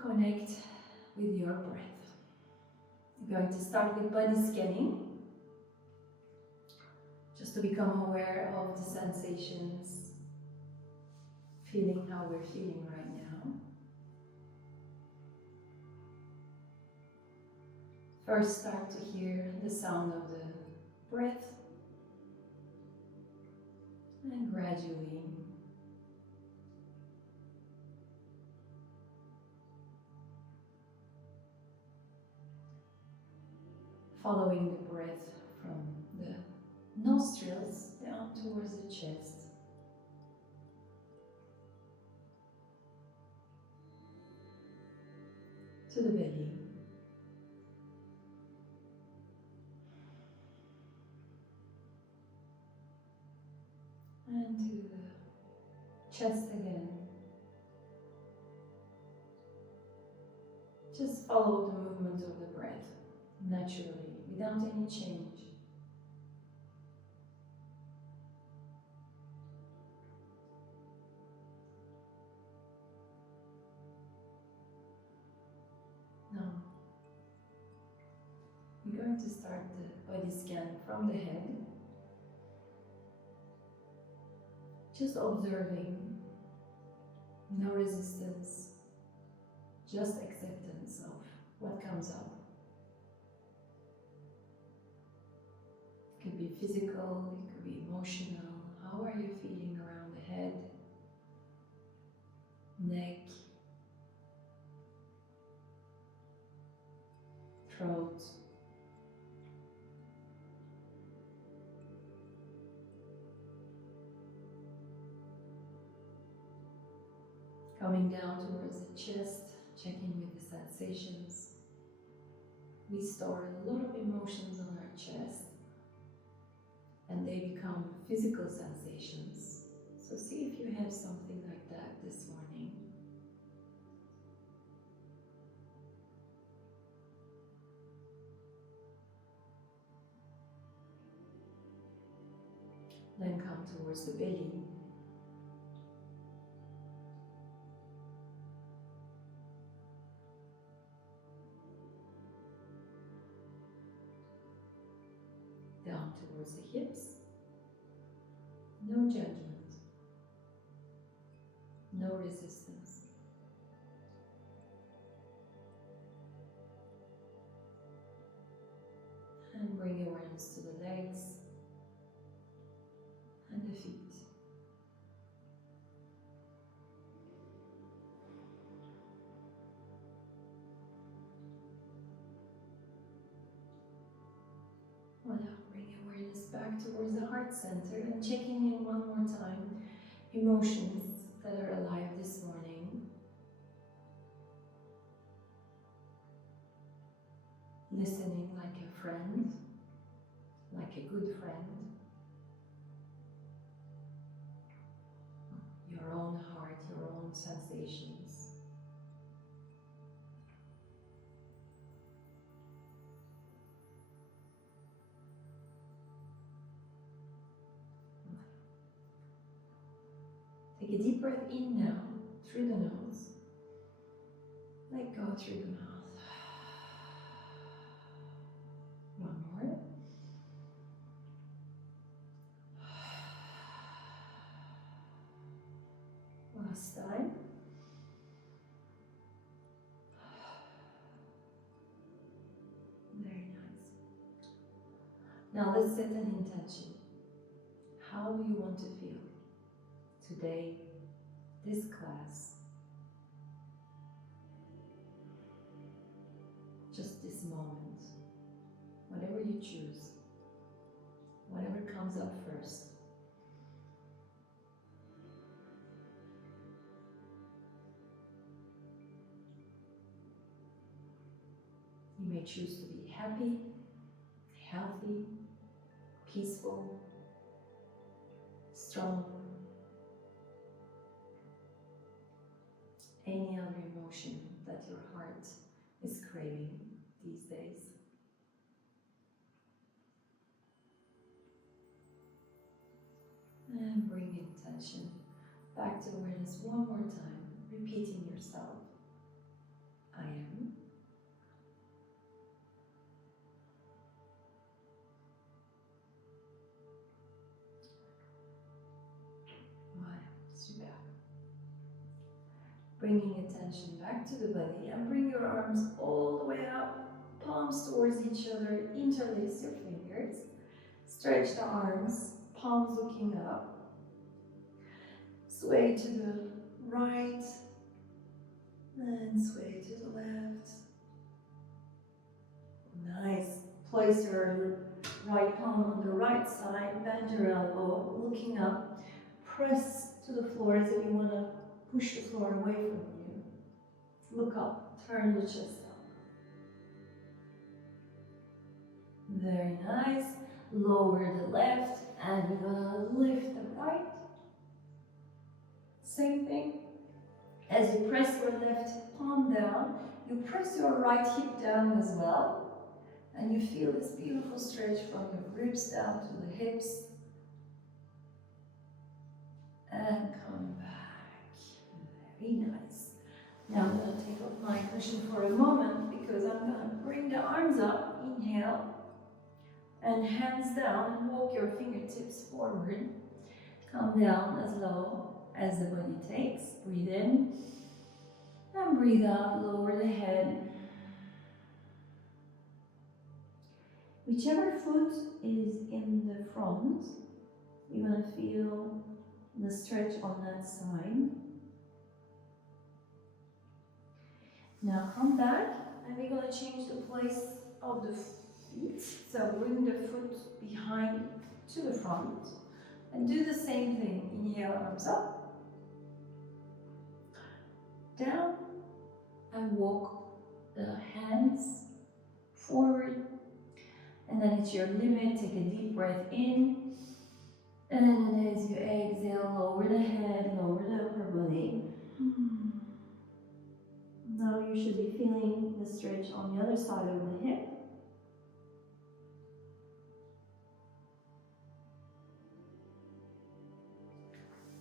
connect with your breath. We're going to start with body scanning, just to become aware of the sensations, feeling how we're feeling right now. First, start to hear the sound of the breath, and gradually following the breath from the nostrils down towards the chest. To the belly. And to the chest again. Just follow the movement of the breath naturally, without any change. Now, we're going to start the body scan from the head. Just observing, no resistance, just acceptance of what comes up. It could be physical, it could be emotional. How are you feeling around the head, neck, throat? Coming down towards the chest, checking with the sensations. We store a lot of emotions on our chest, and they become physical sensations. So see if you have something like that this morning. Then come towards the belly. Down towards the hips. No judgment. No resistance. And bring awareness to the legs and the feet. Voilà, bring awareness back towards the heart center and checking in one more time emotions that are alive this morning. Listening like a friend, like a good friend. Your own heart, your own sensations. Take a deep breath in now, through the nose. Let go through the mouth. One more. Last time. Very nice. Now let's set an intention. How do you want to feel today, this class, just this moment, whatever you choose, whatever comes up first. You may choose to be happy, healthy, peaceful, strong, any other emotion that your heart is craving these days. And bring intention back to awareness one more time, repeating yourself. I am. Super. Bringing attention back to the body and bring your arms all the way up, palms towards each other, interlace your fingers, stretch the arms, palms looking up, sway to the right, and sway to the left. Nice. Place your right palm on the right side, bend your elbow, looking up, press to the floor as if you want to push the floor away from you. Look up, turn the chest up. Very nice. Lower the left, and we're gonna lift the right. Same thing. As you press your left palm down, you press your right hip down as well. And you feel this beautiful stretch from your ribs down to the hips. And come back. Very nice. Now I'm going to take off my cushion for a moment because I'm going to bring the arms up. Inhale. And hands down and walk your fingertips forward. Come down as low as the body takes. Breathe in. And breathe out. Lower the head. Whichever foot is in the front, you're going to feel the stretch on that side. Now come back, and we're going to change the place of the feet. So bring the foot behind to the front, and do the same thing. Inhale, arms up, down, and walk the hands forward. And then it's your limit, take a deep breath in. And then as you exhale, lower the head, lower the upper body. Now you should be feeling the stretch on the other side of the hip.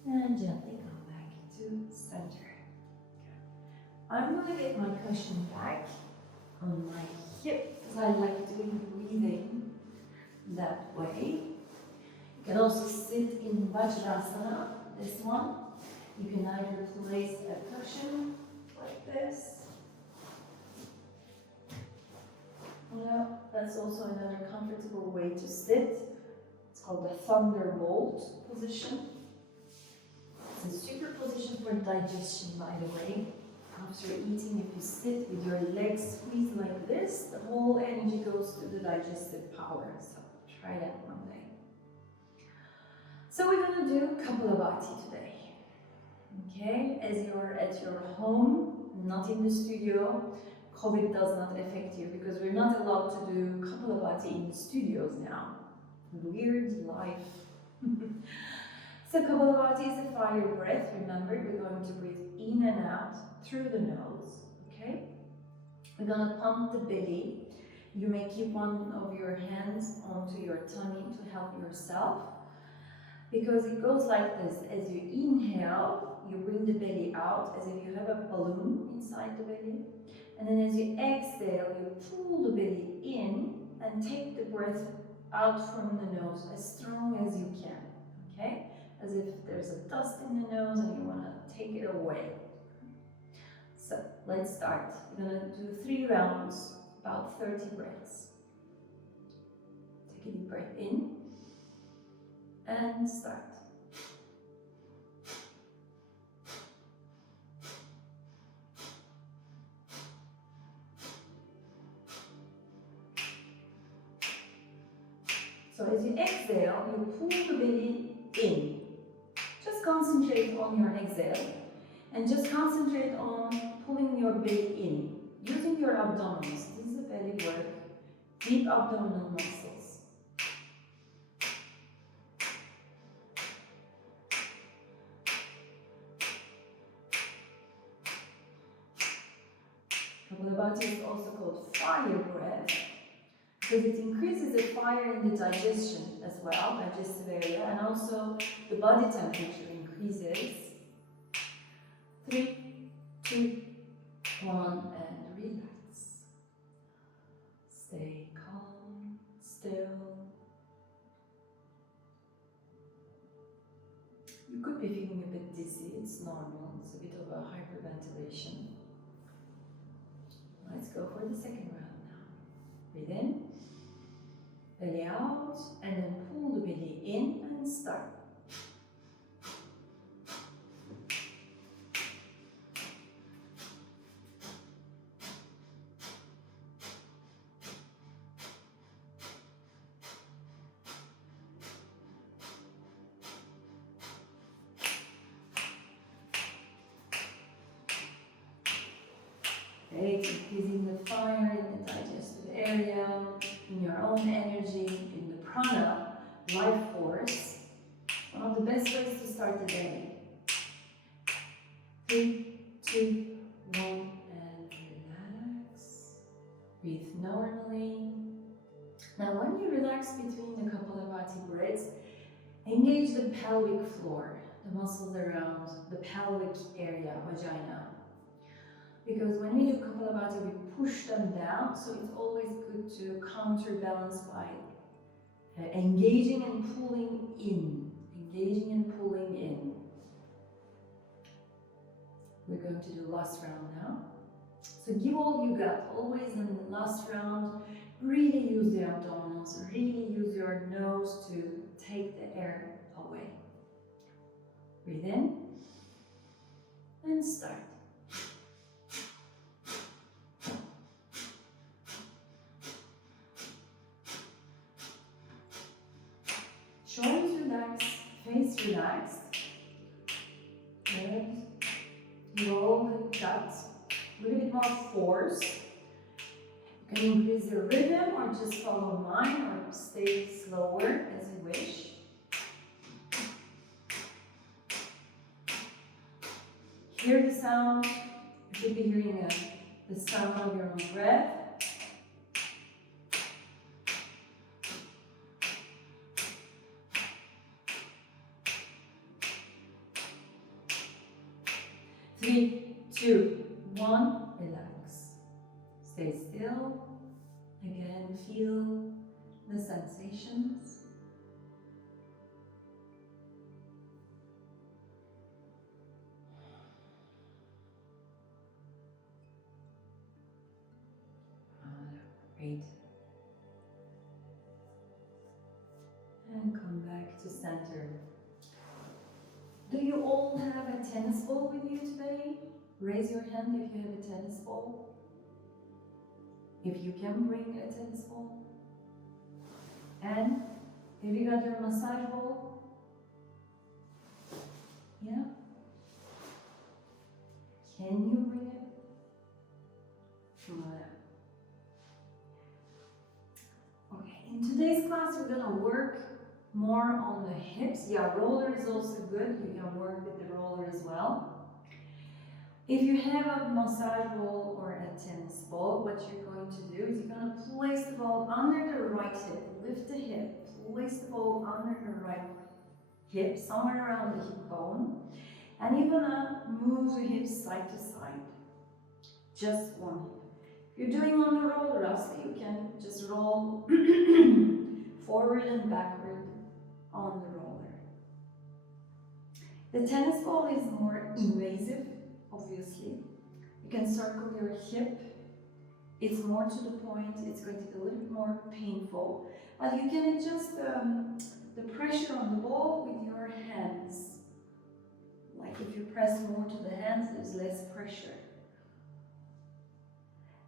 And gently come back to center. I'm going to get my cushion back on my hip because I like doing breathing that way. You can also sit in Vajrasana, this one. You can either place a cushion like this. Well, that's also another comfortable way to sit. It's called the thunderbolt position. It's a super position for digestion, by the way. After eating, if you sit with your legs squeezed like this, the whole energy goes to the digestive power. So try that one day. So we're going to do Kapalabhati today. Okay, as you're at your home, not in the studio, COVID does not affect you because we're not allowed to do Kapalabhati in the studios now. Weird life. So Kapalabhati is a fire breath. Remember, we're going to breathe in and out through the nose, okay? We're gonna pump the belly. You may keep one of your hands onto your tummy to help yourself because it goes like this. As you inhale, you bring the belly out as if you have a balloon inside the belly. And then as you exhale, you pull the belly in and take the breath out from the nose as strong as you can, okay? As if there's a dust in the nose and you want to take it away. So let's start. We're going to do 3 rounds, about 30 breaths. Take a deep breath in and start. So as you exhale, you pull the belly in. Just concentrate on your exhale and just concentrate on pulling your belly in using your abdominals. This is a belly work, deep abdominal muscles. Kapalabhati is also called fire breath because it increases the fire in the digestion as well, digestive area, and also the body temperature increases. 3, 2, One, and relax. Stay calm, still. You could be feeling a bit dizzy, it's normal, it's a bit of a hyperventilation. Let's go for the second round now. Breathe in, belly out, and then pull the belly in and start. Increasing the fire in the digestive area, in your own energy, in the prana, life force. One of the best ways to start the day. 3, 2, 1, and relax. Breathe normally. Now when you relax between the Kapalabhati breaths, engage the pelvic floor, the muscles around the pelvic area, vagina. Because when we do Kapalabhati, we push them down, so it's always good to counterbalance by engaging and pulling in. Engaging and pulling in. We're going to do last round now. So give all you got, always in the last round. Really use the abdominals, really use your nose to take the air away. Breathe in and start. Shoulders relaxed, face relaxed. Good. Roll the gut. A little bit more force. You can increase the rhythm or just follow mine or stay slower as you wish. Hear the sound. You should be hearing the sound of your own breath. Three, 2, 1, relax. Stay still. Again, feel the sensations. Great. And come back to center. Do you all have a tennis ball with you today? Raise your hand if you have a tennis ball. If you can bring a tennis ball. And have you got your massage ball? Yeah? Can you bring it? Okay, in today's class we're gonna work more on the hips. Yeah, roller is also good. You can work with the roller as well. If you have a massage ball or a tennis ball, what you're going to do is you're going to place the ball under the right hip. Lift the hip. Place the ball under the right hip, somewhere around the hip bone. And you're going to move the hips side to side. Just one hip. If you're doing on the roller, also you can just roll forward and backward on the roller. The tennis ball is more invasive, obviously. You can circle your hip. It's more to the point. It's going to be a little bit more painful. But you can adjust the pressure on the ball with your hands. Like if you press more to the hands, there's less pressure.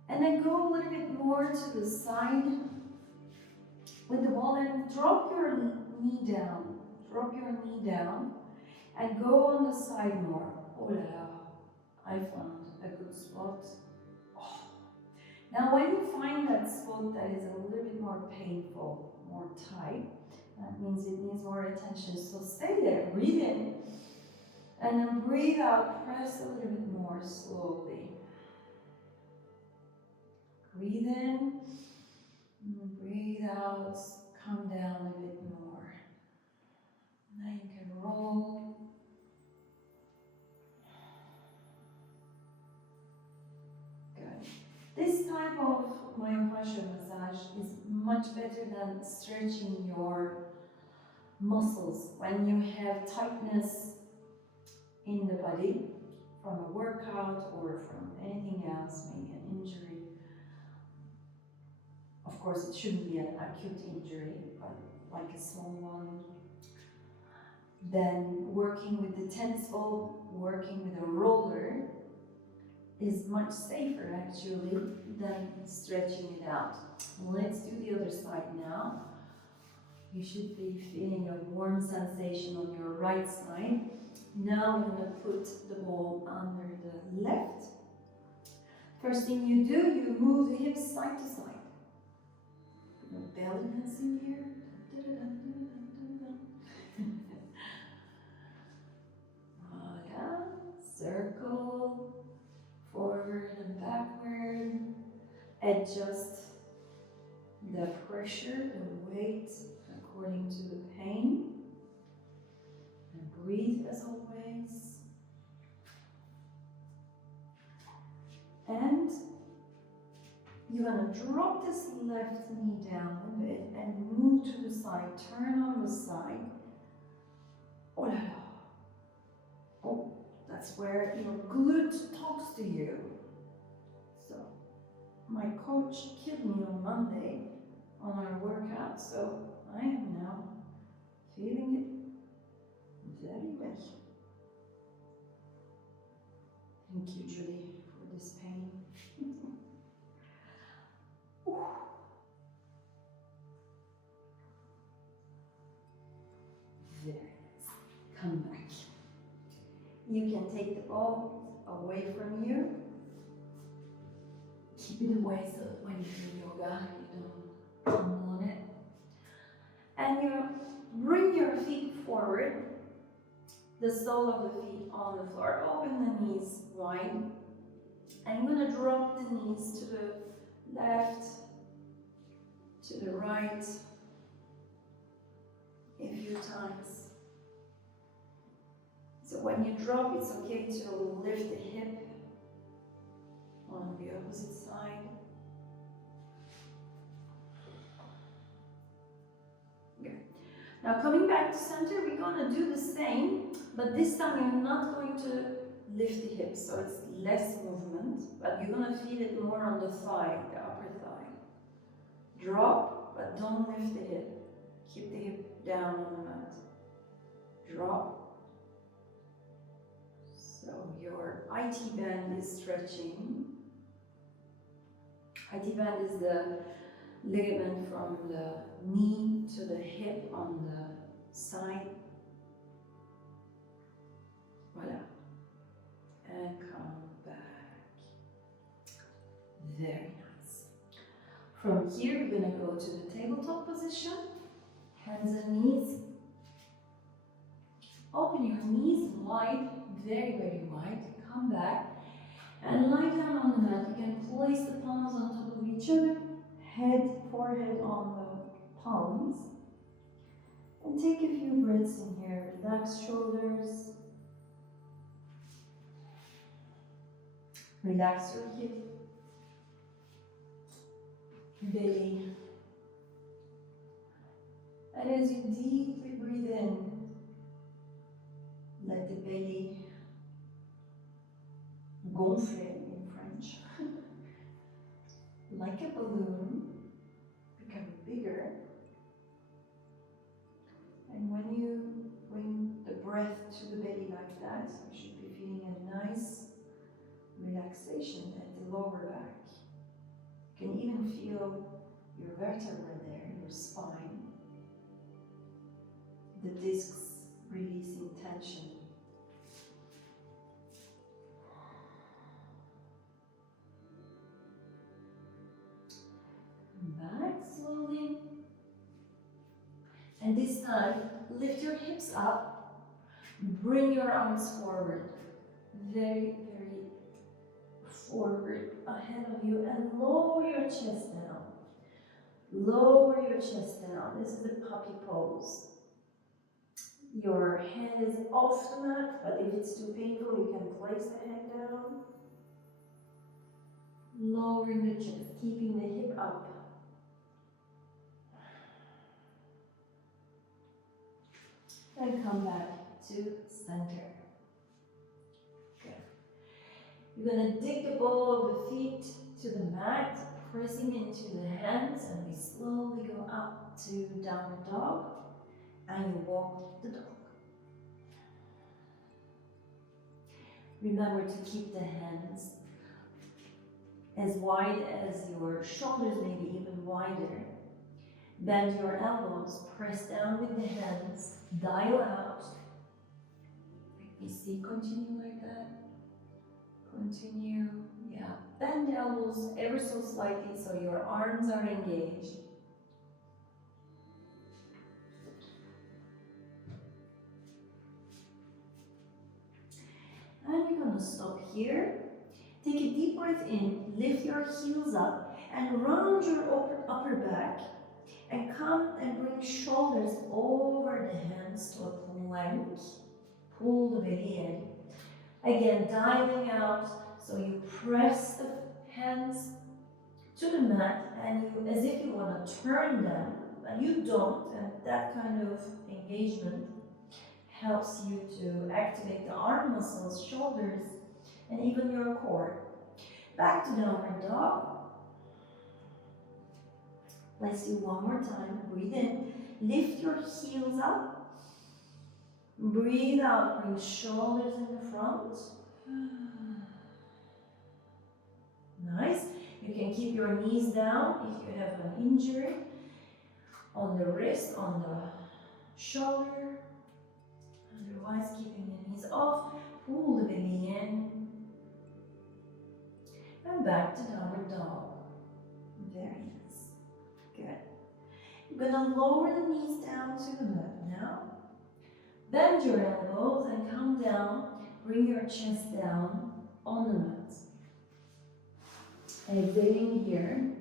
And then go a little bit more to the side with the ball and drop your knee down. Drop your knee down and go on the side more. Oh la la, I found a good spot. Oh. Now when you find that spot that is a little bit more painful, more tight, that means it needs more attention. So stay there, breathe in, and then breathe out, press a little bit more slowly. Breathe in, and breathe out, come down a bit more. Now you can roll. myofascial massage is much better than stretching your muscles. When you have tightness in the body from a workout or from anything else, maybe an injury. Of course, it shouldn't be an acute injury, but like a small one. Then working with the tennis ball, working with a roller is much safer actually than stretching it out. Let's do the other side now. You should be feeling a warm sensation on your right side. Now we're going to put the ball under the left. First thing you do, you move the hips side to side. Put your belly dance in here. Voilà. Circle, forward and backward. Adjust the pressure, the weight, according to the pain. And breathe as always. And you're going to drop this left knee down a bit and move to the side. Turn on the side. Oh la la. Oh, that's where your glute talks to you. So, my coach killed me on Monday on our workout, so I am now feeling it very well. Thank you, Julie, for this pain. Very nice. Come back. You can take the ball away from you. Keep it away so that when you do yoga, you don't tumble on it. And you bring your feet forward, the sole of the feet on the floor. Open the knees wide. And you're going to drop the knees to the left, to the right, a few times. So when you drop, it's okay to lift the hip on the opposite side. Good. Now coming back to center, we're going to do the same, but this time you're not going to lift the hips, so it's less movement, but you're going to feel it more on the thigh, the upper thigh. Drop, but don't lift the hip. Keep the hip down on the mat. Drop. So your IT band is stretching. IT band is the ligament from the knee to the hip on the side. Voila. And come back. Very nice. From here, we're going to go to the tabletop position. Hands and knees. Open your knees wide, very, very wide. Come back and lie down on the mat. You can place the palms on top of each other, forehead on the palms. And take a few breaths in here. Relax shoulders. Relax your hip, belly. And as you deeply breathe in, let the belly gonfler in French, like a balloon, become bigger. And when you bring the breath to the belly like that, you should be feeling a nice relaxation at the lower back. You can even feel your vertebra there, your spine, the discs releasing tension. Back slowly. And this time, lift your hips up, bring your arms forward, very, very forward ahead of you, and lower your chest down. Lower your chest down. This is the puppy pose. Your head is off the mat, but if it's too painful, you can place the head down. Lowering the chest, keeping the hip up. And come back to center. Good. You're going to dig the ball of the feet to the mat, pressing into the hands, and we slowly go up to downward dog, and you walk the dog. Remember to keep the hands as wide as your shoulders, maybe even wider. Bend your elbows, press down with the hands, dial out. Like we see, continue like that. Continue, yeah. Bend the elbows ever so slightly so your arms are engaged. And we're going to stop here. Take a deep breath in, lift your heels up, and round your upper back. And come and bring shoulders over the hands to a plank. Pull the belly in. Again, dialing out, so you press the hands to the mat, and you, as if you want to turn them, but you don't, and that kind of engagement helps you to activate the arm muscles, shoulders, and even your core. Back to downward dog. Let's do one more time. Breathe in. Lift your heels up. Breathe out. Bring shoulders in the front. Nice. You can keep your knees down if you have an injury on the wrist, on the shoulder. Otherwise, keeping the knees off. Pull the belly in. And back to downward dog. Very nice. Good. You're going to lower the knees down to the mat now. Bend your elbows and come down. Bring your chest down on the mat. Exhaling here.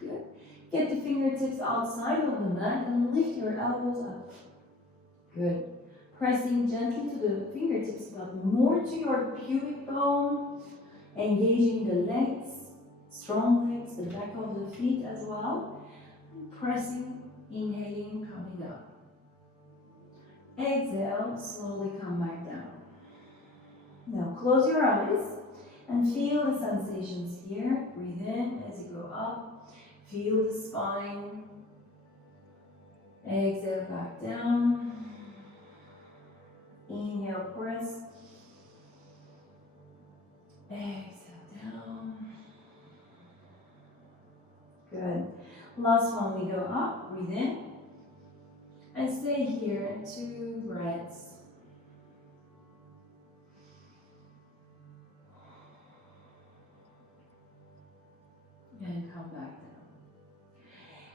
Good. Get the fingertips outside of the mat and lift your elbows up. Good. Pressing gently to the fingertips, but more to your pubic bone. Engaging the legs. Strong legs, the back of the feet as well. Pressing, inhaling, coming up. Exhale, slowly come back down. Now close your eyes and feel the sensations here. Breathe in as you go up. Feel the spine. Exhale, back down. Inhale, press. Exhale, down. Good. Last one, we go up, breathe in. And stay here, 2 breaths. And come back down.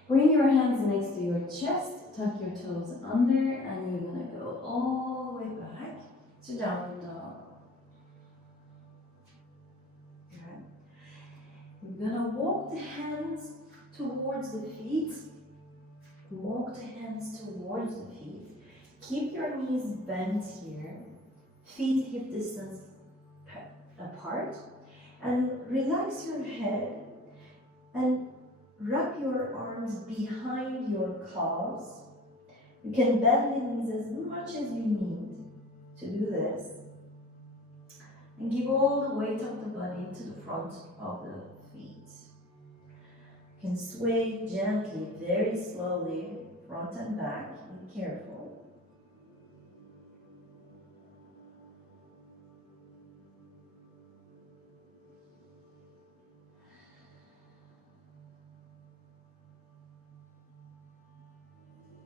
Bring your hands next to your chest, tuck your toes under, and you're going to go all the way back to downward dog. Good. You're going to walk the hands towards the feet. Walk the hands towards the feet. Keep your knees bent here. Feet hip distance apart. And relax your head and wrap your arms behind your calves. You can bend the knees as much as you need to do this. And give all the weight of the body to the front of the feet. You can sway gently, very slowly, front and back. Be careful.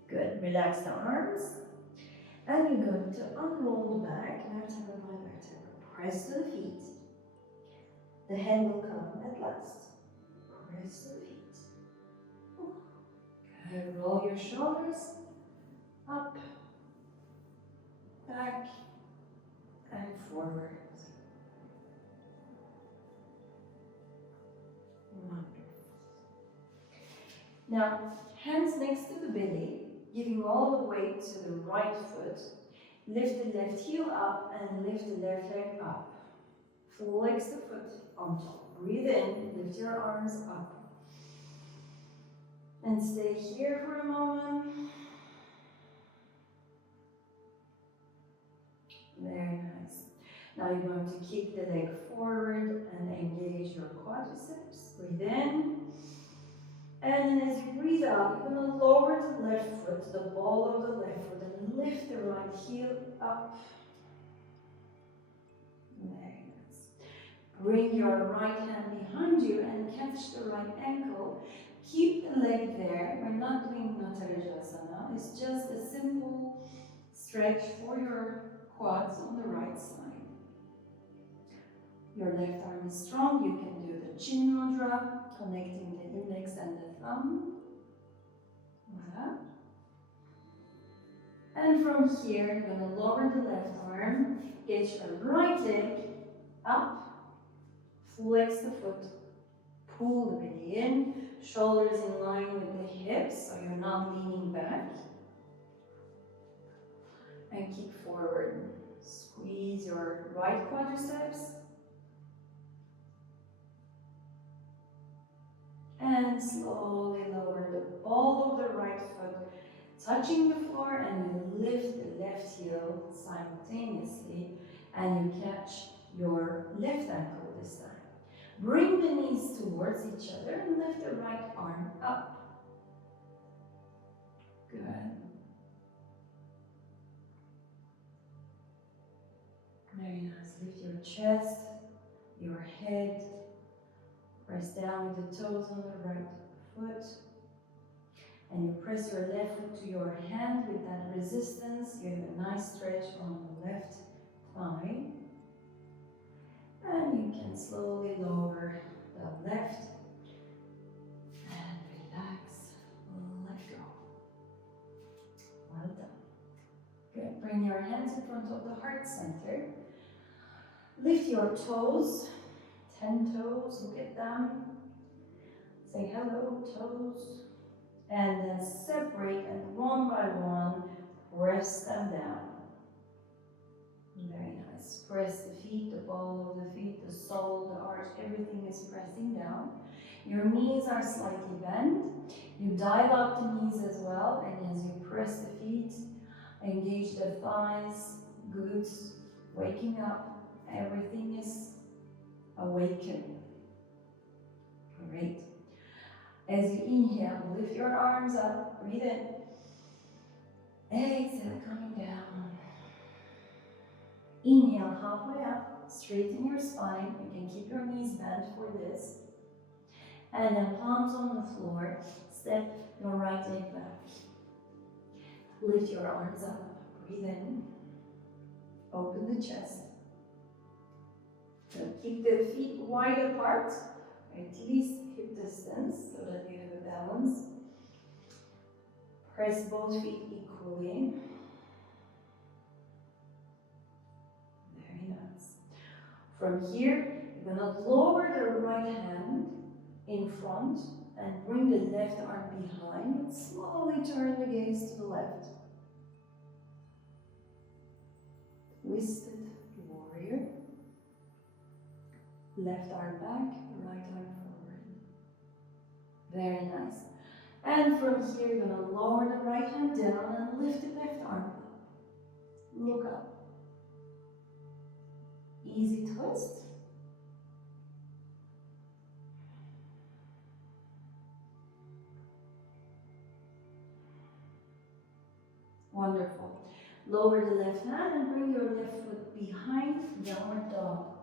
Good. Relax the arms. And you're going to unroll the back, vertebra by vertebra. Press to the feet. The head will come at last. Press to the feet. Good. Roll your shoulders up, back, and forward. Wonderful. Now, hands next to the belly, giving all the weight to the right foot. Lift the left heel up and lift the left leg up. Flex the foot on top. Breathe in, lift your arms up. And stay here for a moment. Very nice. Now you're going to kick the leg forward and engage your quadriceps. Breathe in. And then as you breathe out, you're going to lower the left foot, the ball of the left foot, and lift the right heel up. Very nice. Bring your right hand behind you and catch the right ankle. Keep the leg there. We're not doing Natarajasana. It's just a simple stretch for your quads on the right side. Your left arm is strong. You can do the chin mudra, connecting the index and the thumb. Voilà. And from here, you're going to lower the left arm, get your right leg up, flex the foot, pull the belly in, shoulders in line with the hips, so you're not leaning back. And kick forward. Squeeze your right quadriceps. And slowly lower the ball of the right foot, touching the floor, and you lift the left heel simultaneously, and you catch your left ankle this time. Bring the knees towards each other and lift the right arm up. Good. Very nice. Lift your chest, your head. Press down with the toes on the right foot. And you press your left foot to your hand with that resistance. You have a nice stretch on the left thigh. And you can slowly lower the left. And relax. Let go. Well done. Good. Bring your hands in front of the heart center. Lift your toes. 10 toes, look at them. Say hello, toes. And then separate, and one by one, press them down. Very nice. Press the feet, the ball of the feet, the sole, the arch, everything is pressing down. Your knees are slightly bent. You dial up the knees as well, and as you press the feet, engage the thighs, glutes, waking up. Everything is awaken. Great. As you inhale, lift your arms up, breathe in. Exhale, coming down. Inhale, halfway up, straighten your spine. You can keep your knees bent for this. And then palms on the floor, step your right leg back. Lift your arms up, breathe in. Open the chest. Keep the feet wide apart, at least hip distance, so that you have a balance. Press both feet equally. Very nice. From here, you're going to lower the right hand in front and bring the left arm behind, and slowly turn the gaze to the left. Twisted warrior. Left arm back, right arm forward. Very nice. And from here, you're going to lower the right hand down and lift the left arm up. Look up. Easy twist. Wonderful. Lower the left hand and bring your left foot behind, downward dog.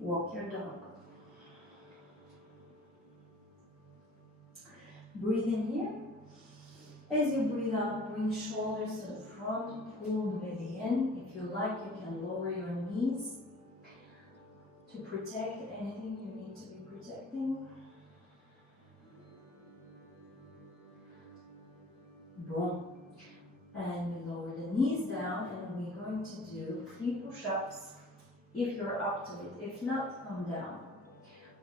Walk your dog. Breathe in here. As you breathe out, bring shoulders to the front, pull the belly in. If you like, you can lower your knees to protect anything you need to be protecting. Boom. And we lower the knees down, and we're going to do 3 push-ups. If you're up to it. If not, come down.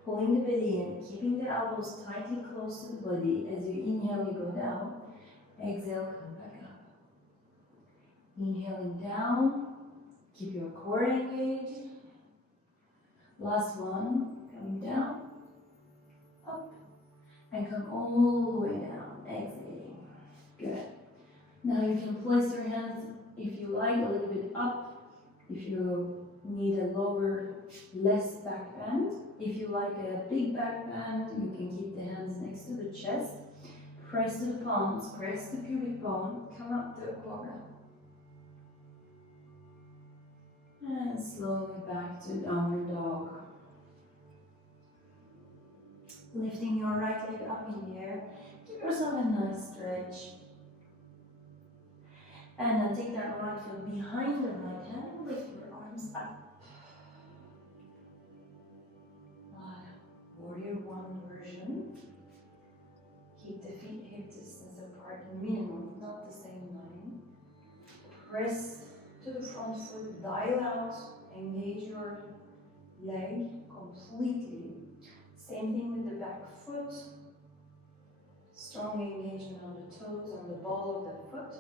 Pulling the belly in, keeping the elbows tightly close to the body. As you inhale, you go down. Exhale, come back up. Inhaling down. Keep your core engaged. Last one. Coming down, up, and come all the way down, exhaling. Good. Now you can place your hands, if you like, a little bit up. If you need a lower, less back bend. If you like a big back bend, you can keep the hands next to the chest. Press to the palms, press the pubic bone, come up to a cobra. And slowly back to downward dog. Lifting your right leg up in the air. Give yourself a nice stretch. And then take that right foot behind the right hand and lift your arms up. Warrior one version. Keep the feet hip distance apart, minimum, not the same line. Press to the front foot, dial out, engage your leg completely. Same thing with the back foot. Strong engagement on the toes, on the ball of the foot.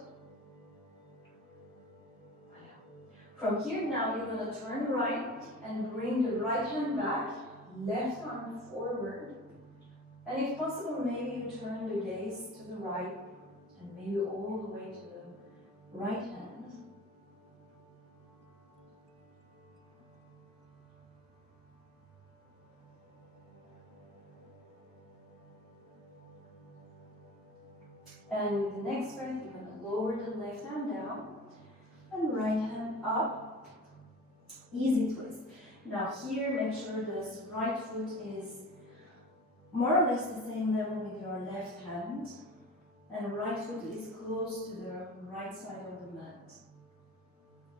From here now, you're going to turn right and bring the right hand back, left arm forward. And if possible, maybe you turn the gaze to the right and maybe all the way to the right hand. And with the next breath, you're going to lower the left hand down and right hand up. Easy twist. Now here, make sure this right foot is more or less the same level with your left hand. And the right foot is close to the right side of the mat.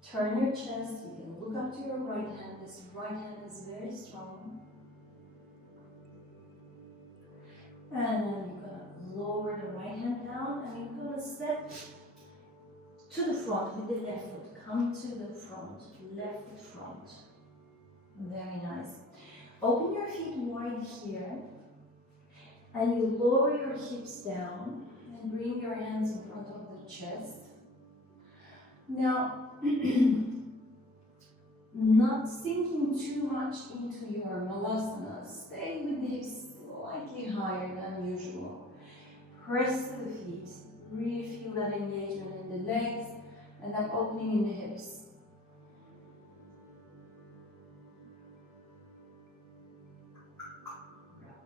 Turn your chest, you can look up to your right hand. This right hand is very strong. And then you're going to lower the right hand down and you're going to step to the front with the left foot. Come to the front, left foot front. Very nice. Open your feet wide here and you lower your hips down and bring your hands in front of the chest. Now, not sinking too much into your malasana. Stay with the hips slightly higher than usual. Press to the feet. Really feel that engagement in the legs and that opening in the hips.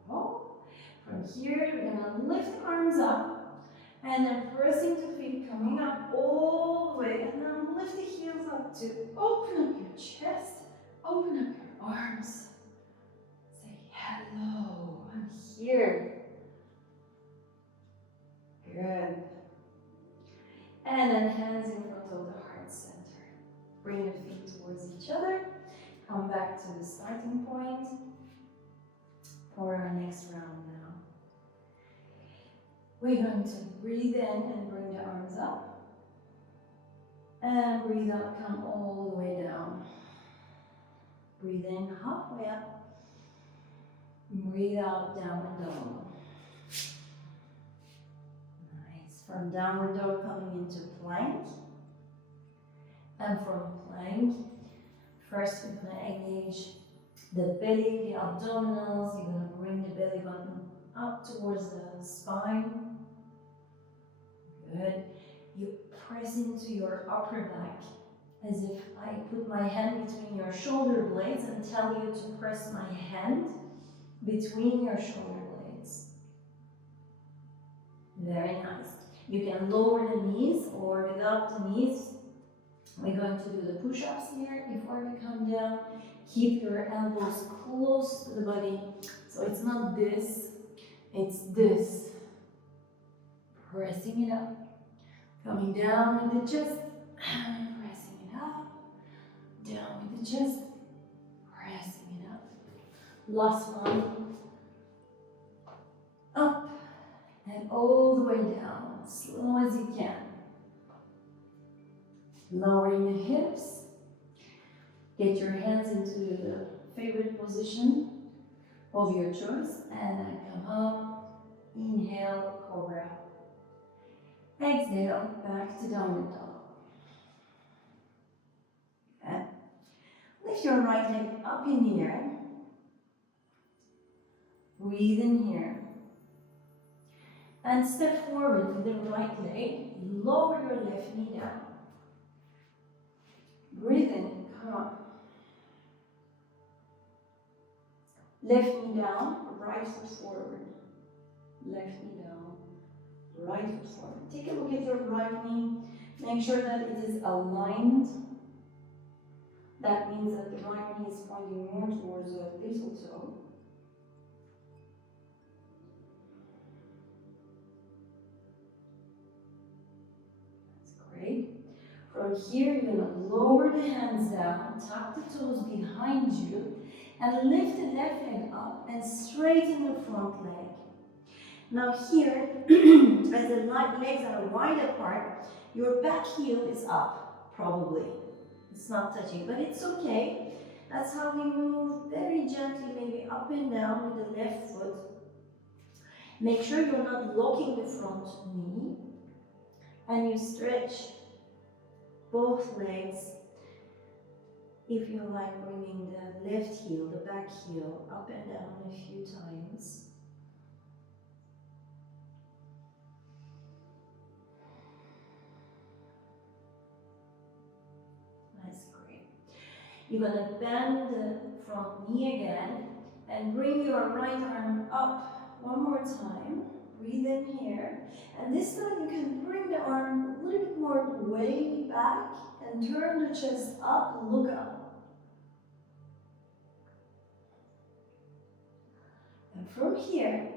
Bravo. From here, we're going to lift the arms up and then pressing the feet coming up all the way, and then lift the heels up to open up your chest, open up your arms. Say hello, I'm here. Good. And then hands in front of the heart center. Bring the feet towards each other. Come back to the starting point for our next round now. We're going to breathe in and bring the arms up. And breathe out, come all the way down. Breathe in halfway up. Breathe out, downward dog. Nice. From downward dog coming into plank. And from plank, first we're going to engage the belly, the abdominals. You're going to bring the belly button up towards the spine. Good. You press into your upper back as if I put my hand between your shoulder blades and tell you to press my hand between your shoulder blades. Very nice. You can lower the knees or without the knees. We're going to do the push-ups here before we come down. Keep your elbows close to the body. So it's not this, it's this. Pressing it up. Coming down with the chest. Pressing it up. Down with the chest. Pressing it up. Last one. Up. And all the way down. Slow as you can. Lowering the hips. Get your hands into the favorite position of your choice. And then come up. Inhale, cobra. Exhale, back to downward dog. Okay. Lift your right leg up in the air. Breathe in here. And step forward with the right leg. Lower your left knee down. Breathe in. Come on. Left knee down, right foot forward. Left knee down, right foot forward. Take a look at your right knee. Make sure that it is aligned. That means that the right knee is pointing more towards the little toe. That's great. From here, you're going to lower the hands down, tuck the toes behind you, and lift the left leg up and straighten the front leg. Now here, as the legs are wide apart, your back heel is up, probably. It's not touching, but it's okay. That's how we move very gently, maybe up and down with the left foot. Make sure you're not locking the front knee. And you stretch both legs. If you like, bringing the left heel, the back heel, up and down a few times. That's great. You're going to bend the front knee again and bring your right arm up one more time. Breathe in here. And this time you can bring the arm a little bit more way back and turn the chest up, look up. And from here,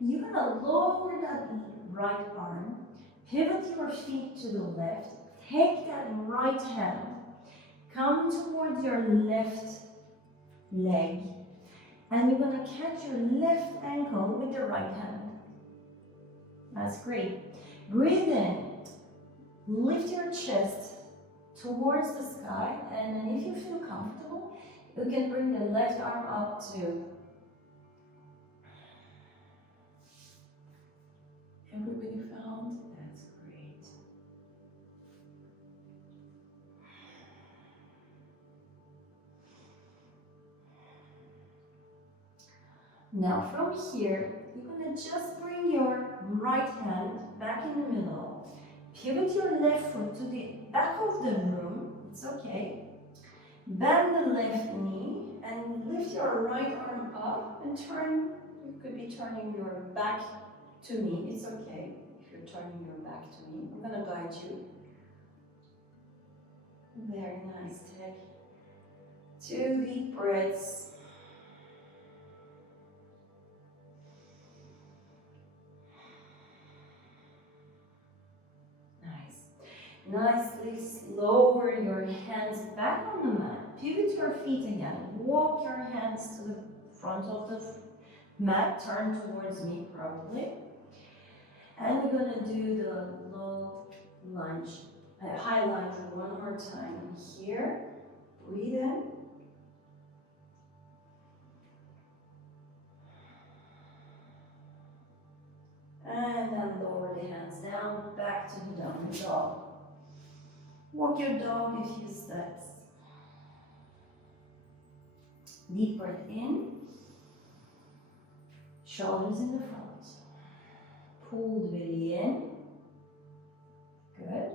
you're going to lower that right arm, pivot your feet to the left, take that right hand, come towards your left leg, and you're going to catch your left ankle with the right hand. That's great. Breathe in, lift your chest towards the sky, and then if you feel comfortable, you can bring the left arm up too. Everybody found? That's great. Now from here, you're going to just bring your right hand back in the middle. Pivot your left foot to the back of the room. It's okay. Bend the left knee and lift your right arm up and turn. You could be turning your back to me. It's okay if you're turning your back to me. I'm going to guide you. Very nice. Take 2 deep breaths. Nicely lower your hands back on the mat. Pivot your feet again. Walk your hands to the front of the mat. Turn towards me probably. And we're going to do the low lunge, high lunge one more time. Here, breathe in. And then lower the hands down, back to the downward dog. Walk your dog a few steps. Deep breath in. Shoulders in the front. Pull the belly in. Good.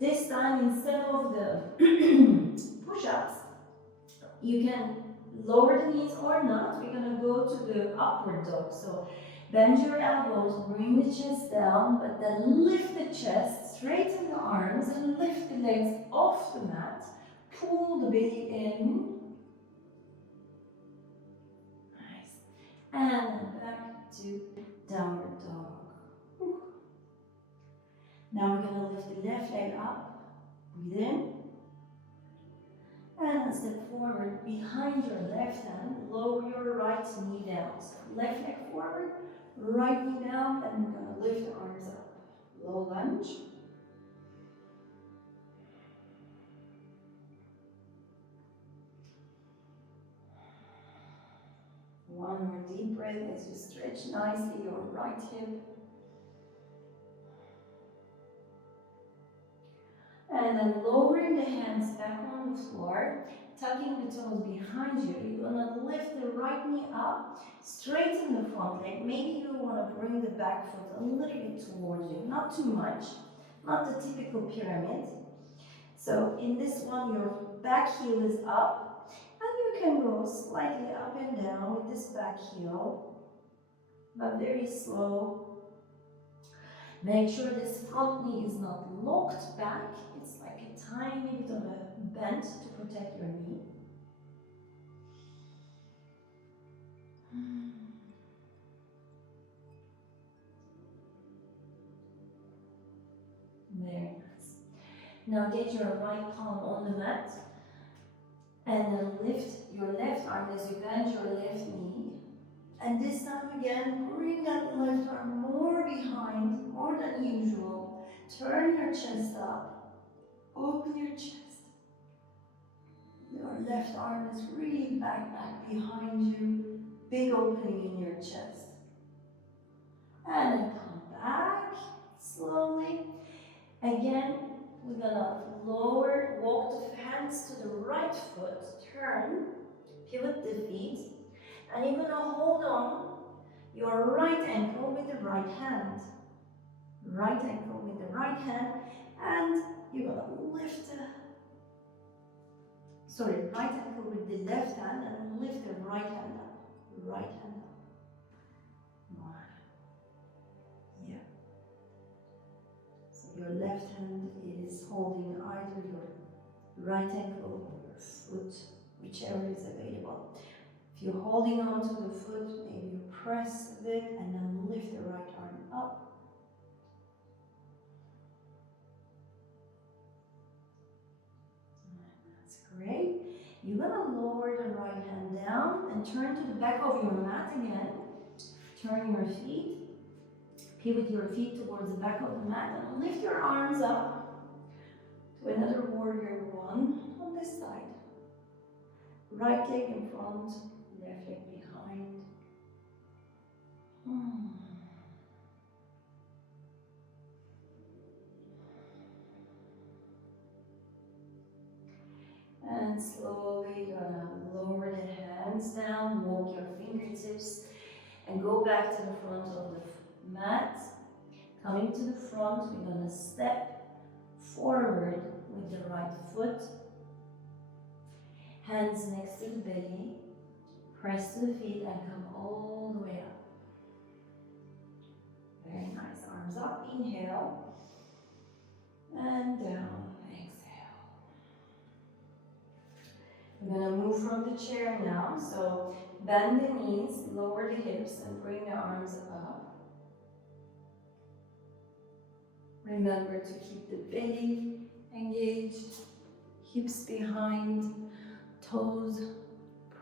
This time, instead of the push-ups, you can lower the knees or not. We're going to go to the upward dog. So bend your elbows, bring the chest down, but then lift the chest, straighten the arms, and lift the legs off the mat. Pull the belly in. Nice. And back to downward dog. Whew. Now we're going to lift the left leg up. Breathe in. And step forward behind your left hand. Lower your right knee down. So left leg forward. Right knee down, and we're going to lift the arms up. Low lunge. One more deep breath as you stretch nicely your right hip. And And then lowering the hands back on the floor, tucking the toes behind you. You're gonna lift the right knee up, straighten the front leg. Maybe you wanna bring the back foot a little bit towards you, not too much, not the typical pyramid. So in this one, your back heel is up, and you can go slightly up and down with this back heel, but very slow. Make sure this front knee is not locked back. It's like a tiny bit of a bend to protect your knee. Very nice. Now get your right palm on the mat and then lift your left arm as you bend your left knee. And this time again, bring that left arm more behind, more than usual. Turn your chest up, open your chest. Your left arm is really back behind you, big opening in your chest. And then come back slowly. Again, we're gonna walk the hands to the right foot, turn, pivot the feet, and you're gonna hold on your right ankle with the right hand. Right ankle with the right hand, and you're gonna lift right ankle with the left hand and lift the right hand up. Right hand up. One. Yeah. So your left hand is holding either your right ankle or your foot, whichever is available. If you're holding on to the foot, maybe you press a bit and then lift the right arm up. Great. You're gonna lower the right hand down and turn to the back of your mat again. Turn your feet, pivot your feet towards the back of the mat and lift your arms up to another warrior one on this side. Right leg in front, left leg behind. And slowly you're gonna lower the hands down, walk your fingertips, and go back to the front of the mat. Coming to the front, we're gonna step forward with the right foot. Hands next to the belly. Press to the feet and come all the way up. Very nice. Arms up. Inhale. And down. We're going to move from the chair now, so bend the knees, lower the hips, and bring the arms up. Remember to keep the belly engaged, hips behind, toes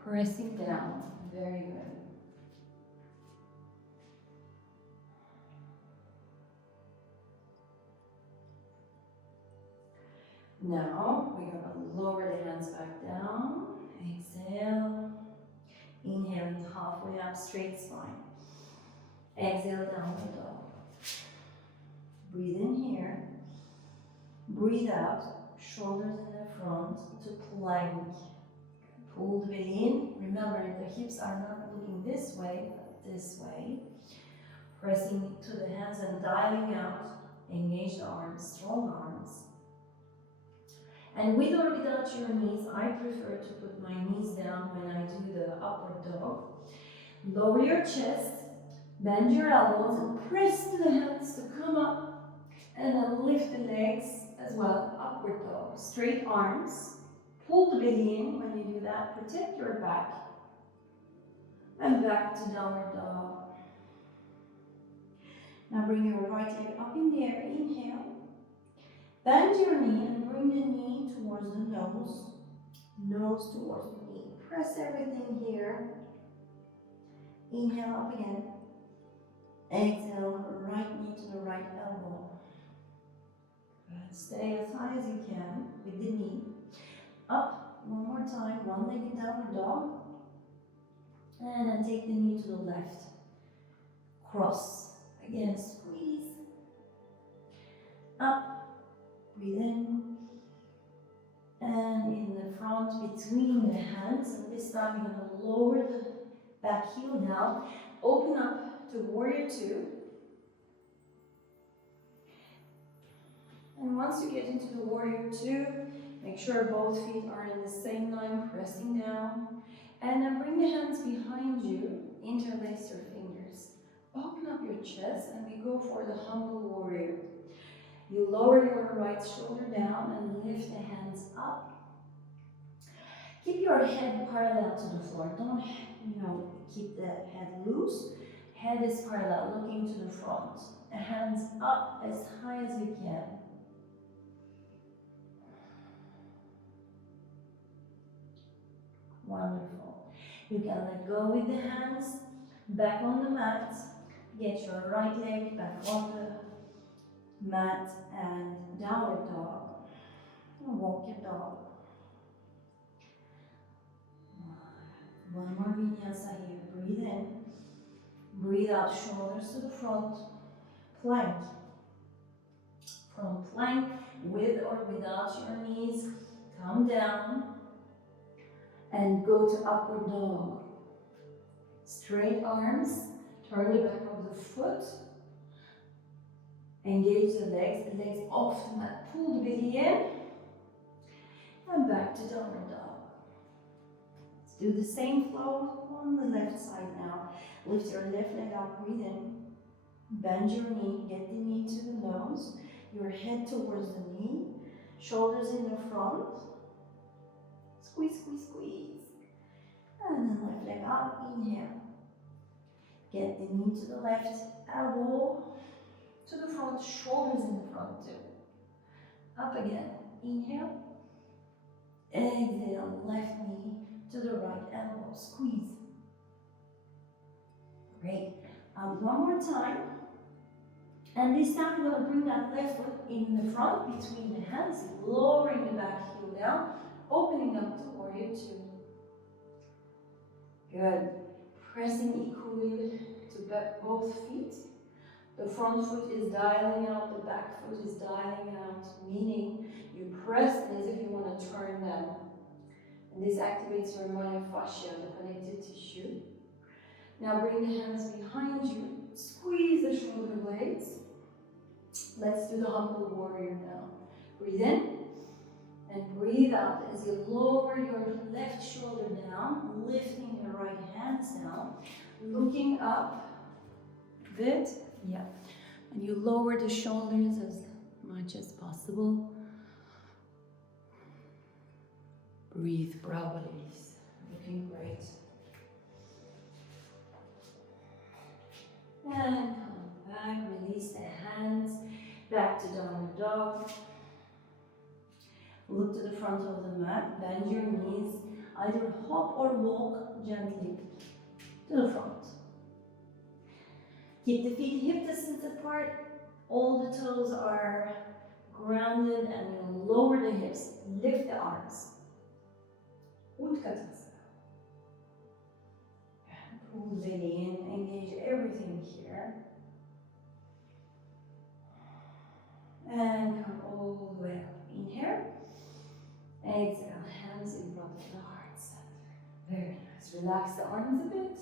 pressing down. Very good. Now we're going to lower the hands back down. Exhale. Inhaling halfway up, straight spine. Exhale, downward dog. Breathe in here. Breathe out. Shoulders in the front to plank. Pull the belly in. Remember, the hips are not looking this way, but this way. Pressing to the hands and dialing out. Engage the arms, strong arms. And with or without your knees, I prefer to put my knees down when I do the upward dog. Lower your chest, bend your elbows, and press to the hands to come up. And then lift the legs as well, upward dog. Straight arms, pull the belly in when you do that, protect your back. And back to downward dog. Now bring your right leg up in the air, inhale. Bend your knee and bring the knee towards the nose. Nose towards the knee. Press everything here. Inhale up again. Exhale, right knee to the right elbow. Good. Stay as high as you can with the knee. Up, one more time, one leg in downward dog. And then take the knee to the left. Cross. Again, squeeze. Up. Breathe in, front between the hands, and this time you're going to lower the back heel down, open up to warrior two. And once you get into the warrior two, make sure both feet are in the same line, pressing down. And then bring the hands behind you, interlace your fingers. Open up your chest and we go for the humble warrior. You lower your right shoulder down and lift the hands up. Keep your head parallel to the floor. Don't, keep the head loose. Head is parallel, looking to the front. The hands up as high as you can. Wonderful. You can let go with the hands, back on the mat. Get your right leg back on the mat and downward dog. And walk your dog. One more vinyasa here. Breathe in. Breathe out, shoulders to the front. Plank. From plank, with or without your knees, come down and go to upward dog. Straight arms, turn the back of the foot. Engage the legs off the mat. Pull the belly in. And back to downward dog. Let's do the same flow on the left side now. Lift your left leg up, breathe in. Bend your knee, get the knee to the nose. Your head towards the knee. Shoulders in the front. Squeeze, squeeze, squeeze. And then left leg up, inhale. Get the knee to the left, elbow to the front, shoulders in the front too. Up again, inhale. Exhale, left knee to the right elbow, squeeze. Great. One more time. And this time we're going to bring that left foot in the front between the hands, lowering the back heel down, opening up to warrior two. Good. Pressing equally to both feet. The front foot is dialing out, the back foot is dialing out, meaning you press as if you want to turn them. And this activates your myofascia, the connective tissue. Now bring the hands behind you, squeeze the shoulder blades. Let's do the humble warrior now. Breathe in and breathe out as you lower your left shoulder down, lifting your right hands down, looking up a bit. Yeah. And you lower the shoulders as much as possible. Breathe, brow release. Looking great. And come back, release the hands, back to downward dog. Look to the front of the mat, bend your knees, either hop or walk gently to the front. Keep the feet hip distance apart, all the toes are grounded, and you lower the hips, lift the arms. Utkatasana. Pull the belly in, engage everything here. And come all the way up. Inhale. Exhale, hands in front of the heart center. Very nice. Relax the arms a bit.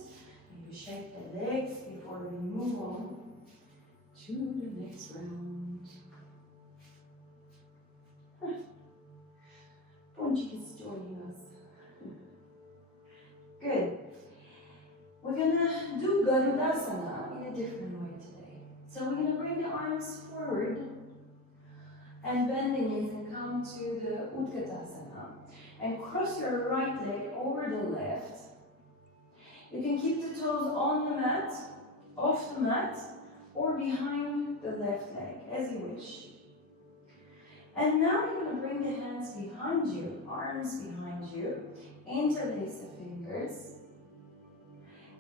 Maybe shake the legs before we move on to the next round. Ponchik is joining us. Good. We're gonna do Garudasana in a different way today. So we're gonna bring the arms forward and bend the knees and come to the Utkatasana. And cross your right leg over the left. You can keep the toes on the mat, off the mat, or behind the left leg, as you wish. And now you're going to bring the hands behind you, arms behind you, interlace the fingers.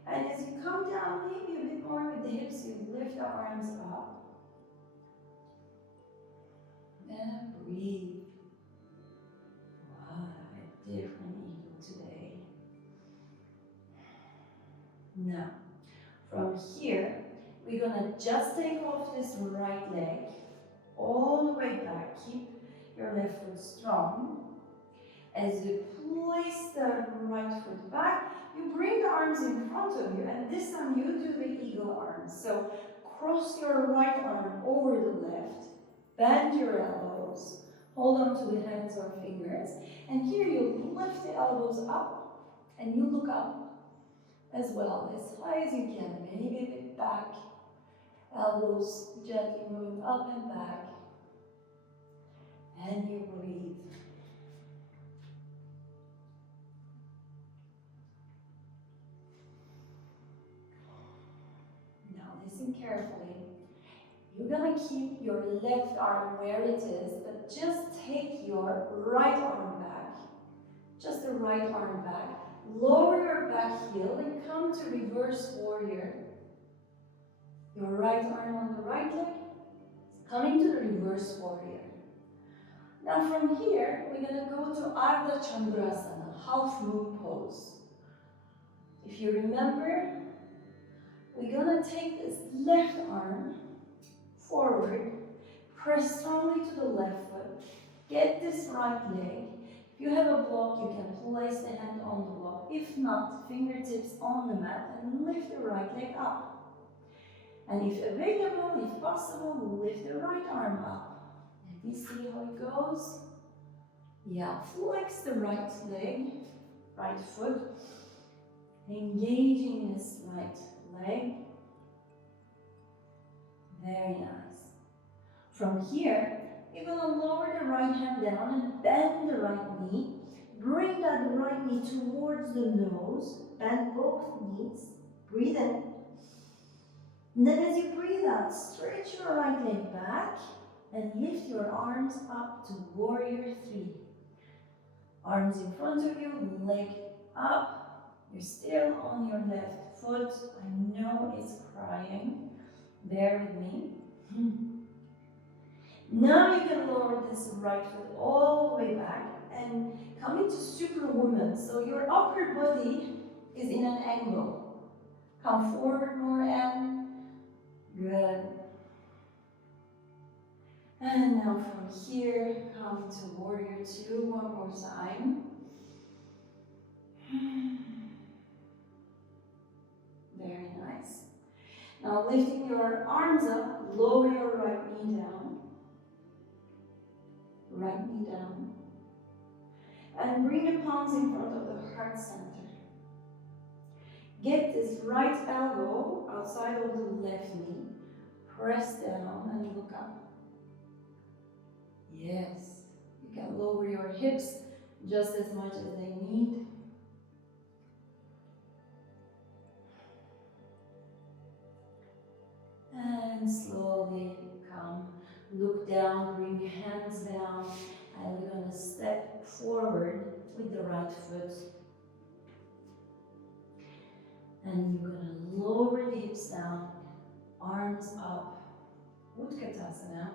And as you come down, maybe a bit more with the hips, you lift the arms up. And breathe. Wow, a different eagle today. Now, from here, we're gonna just take off this right leg all the way back. Keep your left foot strong. As you place the right foot back, you bring the arms in front of you, and this time you do the eagle arms. So cross your right arm over the left, bend your elbows, hold on to the hands or fingers, and here you lift the elbows up, and you look up as well, as high as you can, maybe a bit back, elbows gently moving up and back, and you breathe. Now listen carefully. You're gonna keep your left arm where it is, but just take your right arm back. Just the right arm back. Lower your back heel and come to reverse warrior. Your right arm on the right leg, coming to the reverse warrior. Now from here, we're gonna go to Ardha Chandrasana, half moon pose. If you remember, we're gonna take this left arm forward, press strongly to the left foot, get this right leg. If you have a block, you can place the hand on the block. If not, fingertips on the mat and lift the right leg up. And if available, if possible, lift the right arm up. And we see how it goes. Yeah, flex the right leg, right foot, engaging this right leg. Very nice. From here, you're going to lower the right hand down and bend the right knee. Bring that right knee towards the nose. Bend both knees. Breathe in. And then as you breathe out, stretch your right leg back and lift your arms up to warrior three. Arms in front of you, leg up. You're still on your left foot. I know it's crying. Bear with me. Now you can lower this right foot all the way back and come into Superwoman. So your upper body is in an angle. Come forward more and good. And now from here, come to warrior two one more time. Very nice. Now lifting your arms up, lower your right knee down. Right knee down. And bring the palms in front of the heart center. Get this right elbow outside of the left knee. Press down and look up. Yes. You can lower your hips just as much as they need. And slowly come, look down, bring your hands down, and we're going to step forward with the right foot. And you're going to lower the hips down, arms up, Utkatasana.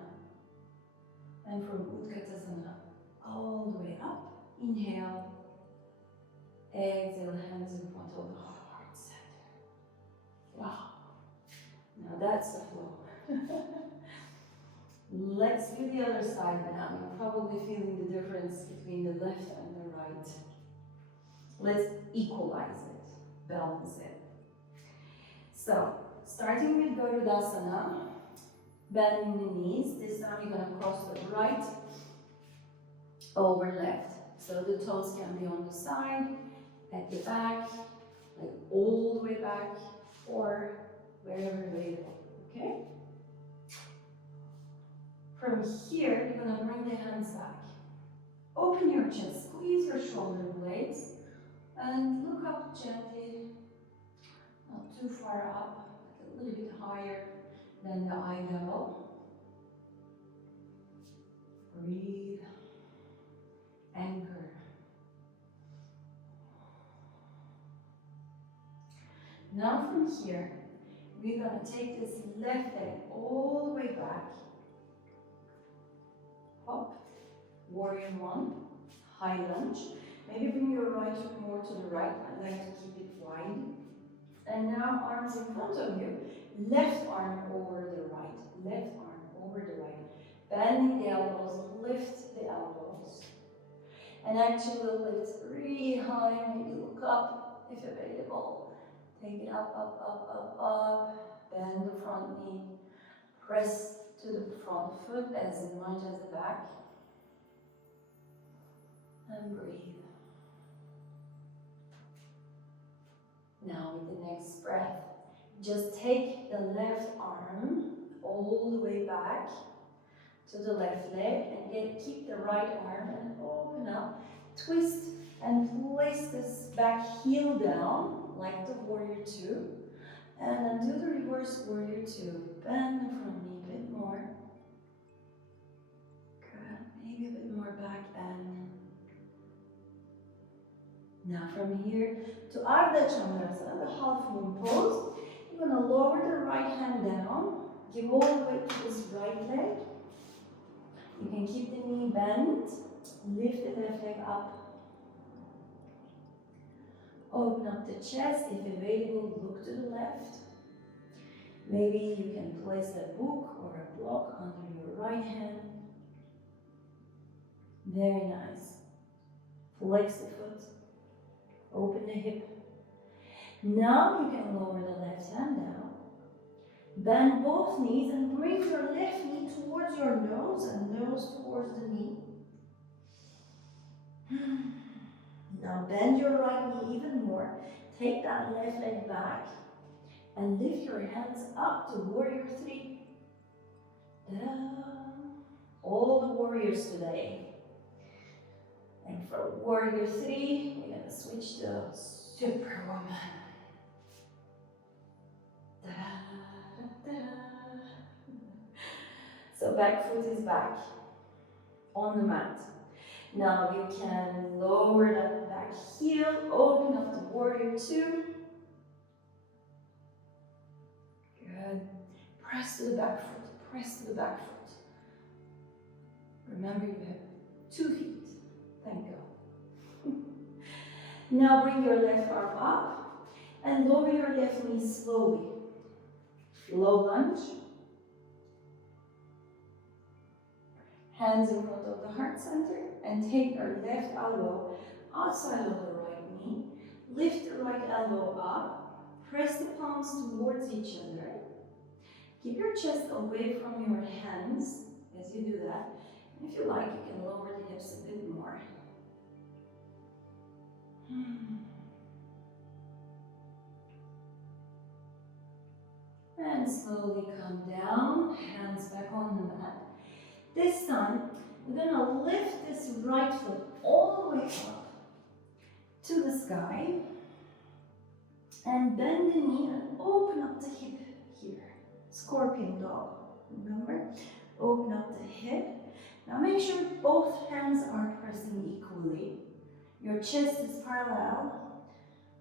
And from Utkatasana, all the way up, inhale, exhale, hands in front of the heart center. Wow. Now that's the flow. Let's do the other side now. You're probably feeling the difference between the left and the right. Let's equalize it, balance it. So, starting with Garudasana, bending the knees. This time you're going to cross the right over left. So the toes can be on the side, at the back, like all the way back, or wherever available, okay? From here, you're going to bring the hands back. Open your chest, squeeze your shoulder blades, and look up gently, not too far up, a little bit higher than the eye level. Breathe, anchor. Now from here, we're going to take this left leg all the way back. Hop, warrior one, high lunge. Maybe bring your right foot more to the right. I like to keep it wide. And now arms in front of you. Left arm over the right. Left arm over the right. Bending the elbows, lift the elbows. And actually lift really high, maybe look up if available. Take it up, up, up, up, up. Bend the front knee. Press to the front foot as much as the back. And breathe. Now with the next breath, just take the left arm all the way back to the left leg and keep the right arm and open up. Twist and place this back heel down like the warrior two. And then do the reverse warrior two. Bend the front knee a bit more. Good. Maybe a bit more back and now from here to Ardha Chandrasana, the half moon pose. You're going to lower the right hand down. Give all the weight to this right leg. You can keep the knee bent. Lift the left leg up. Open up the chest. If available, look to the left. Maybe you can place a book or a block under your right hand. Very nice. Flex the foot. Open the hip. Now you can lower the left hand down. Bend both knees and bring your left knee towards your nose and nose towards the knee. Now bend your right knee even more. Take that left leg back and lift your hands up to warrior three. All the warriors today. And for warrior three, we're going to switch to superwoman. So back foot is back on the mat. Now you can lower that back heel, open up the warrior two. Good. Press to the back foot, press to the back foot. Remember you have 2 feet. Thank God. Now bring your left arm up and lower your left knee slowly. Low lunge. Hands in front of the heart center and take our left elbow outside of the right knee. Lift the right elbow up. Press the palms towards each other. Keep your chest away from your hands as you do that. And if you like, you can lower the hips a bit more. And slowly come down, hands back on the mat. This time, we're going to lift this right foot all the way up to the sky and bend the knee and open up the hip here. Scorpion dog, remember? Open up the hip. Now make sure both hands are pressing equally. Your chest is parallel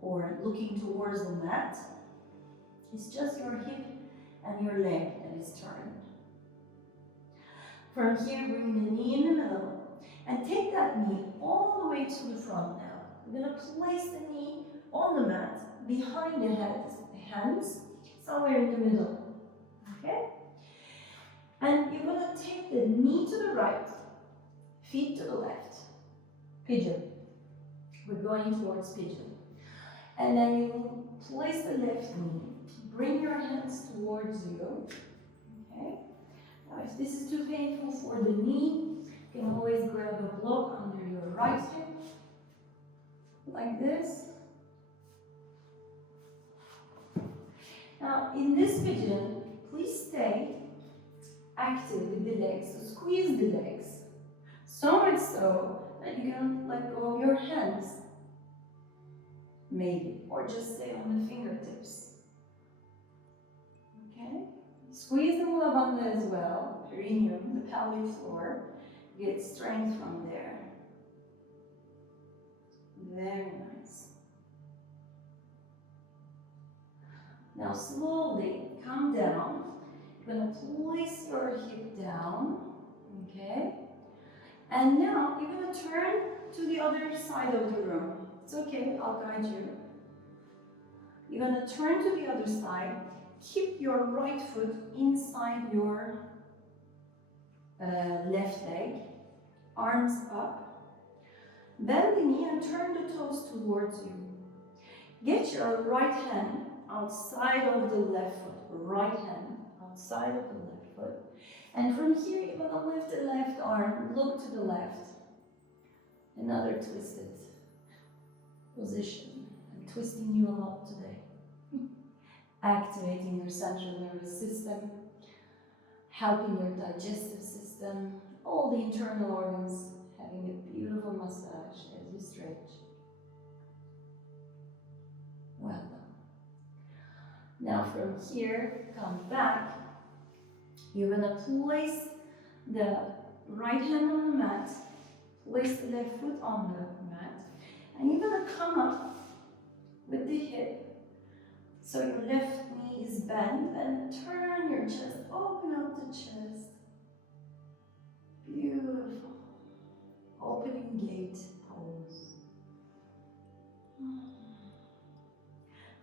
or looking towards the mat. It's just your hip and your leg that is turned. From here, bring the knee in the middle and take that knee all the way to the front now. We're going to place the knee on the mat behind the hands, somewhere in the middle. Okay? And you're going to take the knee to the right, feet to the left. Pigeon. We're going towards pigeon. And then you place the left knee. Bring your hands towards you. Okay? Now, if this is too painful for the knee, you can always grab a block under your right hip, like this. Now, in this pigeon, please stay active with the legs. So squeeze the legs, so much so that you can let go of your hands, maybe, or just stay on the fingertips. Okay? Squeeze the Mula Bandha as well, perineum, the pelvic floor. Get strength from there. Very nice. Now slowly come down. You're going to place your hip down. Okay? And now you're going to turn to the other side of the room. It's okay, I'll guide you. You're going to turn to the other side. Keep your right foot inside your left leg, arms up, Bend the knee and turn the toes towards you. Get your right hand outside of the left foot. Right hand outside of the left foot. And from here, you're going to lift the left arm, look to the left. Another twisted position. I'm twisting you a lot today. Activating your central nervous system, helping your digestive system, all the internal organs, having a beautiful massage as you stretch. Well done. Now from here, come back. You're going to place the right hand on the mat, place the left foot on the mat, and you're going to come up with the hip. So your left knee is bent and turn your chest, open up the chest. Beautiful. Opening gate pose.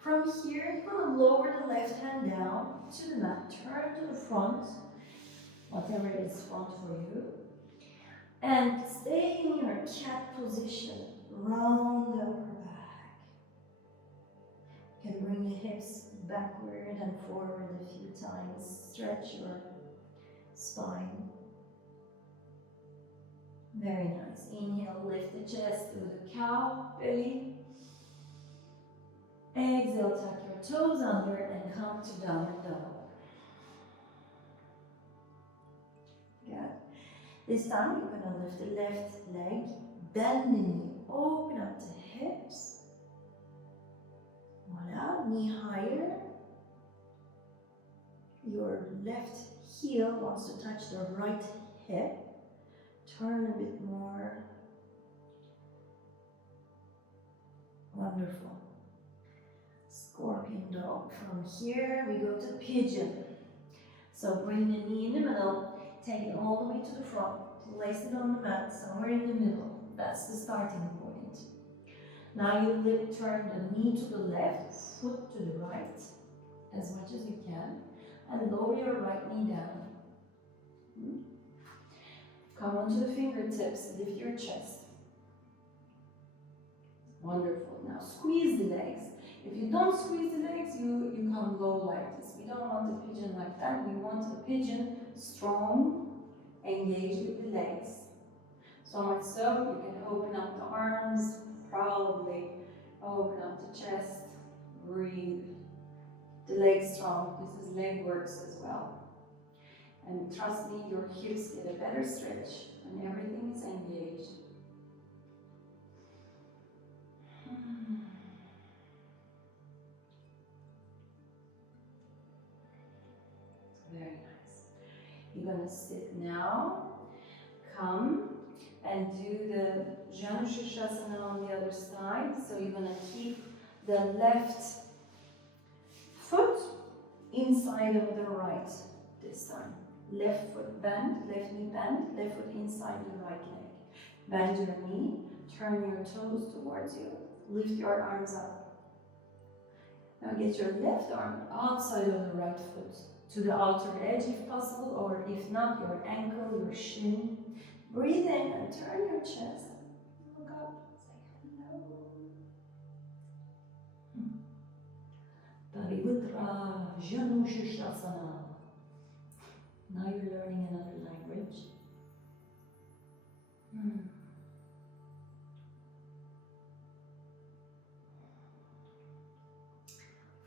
From here, you're going to lower the left hand down to the mat, turn to the front, whatever is front for you, and stay in your cat position, round the upper back. You can bring the hips backward and forward a few times, stretch your spine. Very nice. Inhale, lift the chest to the cow, belly. Exhale, tuck your toes under and come to downward dog. Good. This time you're going to lift the left leg, bend the knee, open up the hips. Voila, knee higher. Your left heel wants to touch the right hip. Turn a bit more. Wonderful. Scorpion dog. From here we go to pigeon. So bring the knee in the middle, take it all the way to the front, place it on the mat somewhere in the middle. That's the starting point. Now you turn the knee to the left, foot to the right, as much as you can, and lower your right knee down. Come onto the fingertips, lift your chest. Wonderful. Now squeeze the legs. If you don't squeeze the legs, you come low like this. We don't want a pigeon like that. We want a pigeon strong, engaged with the legs. So much so, you can open up the arms, proudly open up the chest, breathe. The legs strong. This is leg works as well. And trust me, your hips get a better stretch when everything is engaged. Very nice. You're going to sit now. Come and do the Janushirshasana on the other side. So you're going to keep the left foot inside of the right this time. Left foot bend, left knee bend, left foot inside the right leg. Bend your knee, turn your toes towards you, lift your arms up. Now get your left arm outside of the right foot to the outer edge if possible, or if not, your ankle, your shin. Breathe in and turn your chest. Look up, say hello. Parivitra Janushirshasana. Now you're learning another language.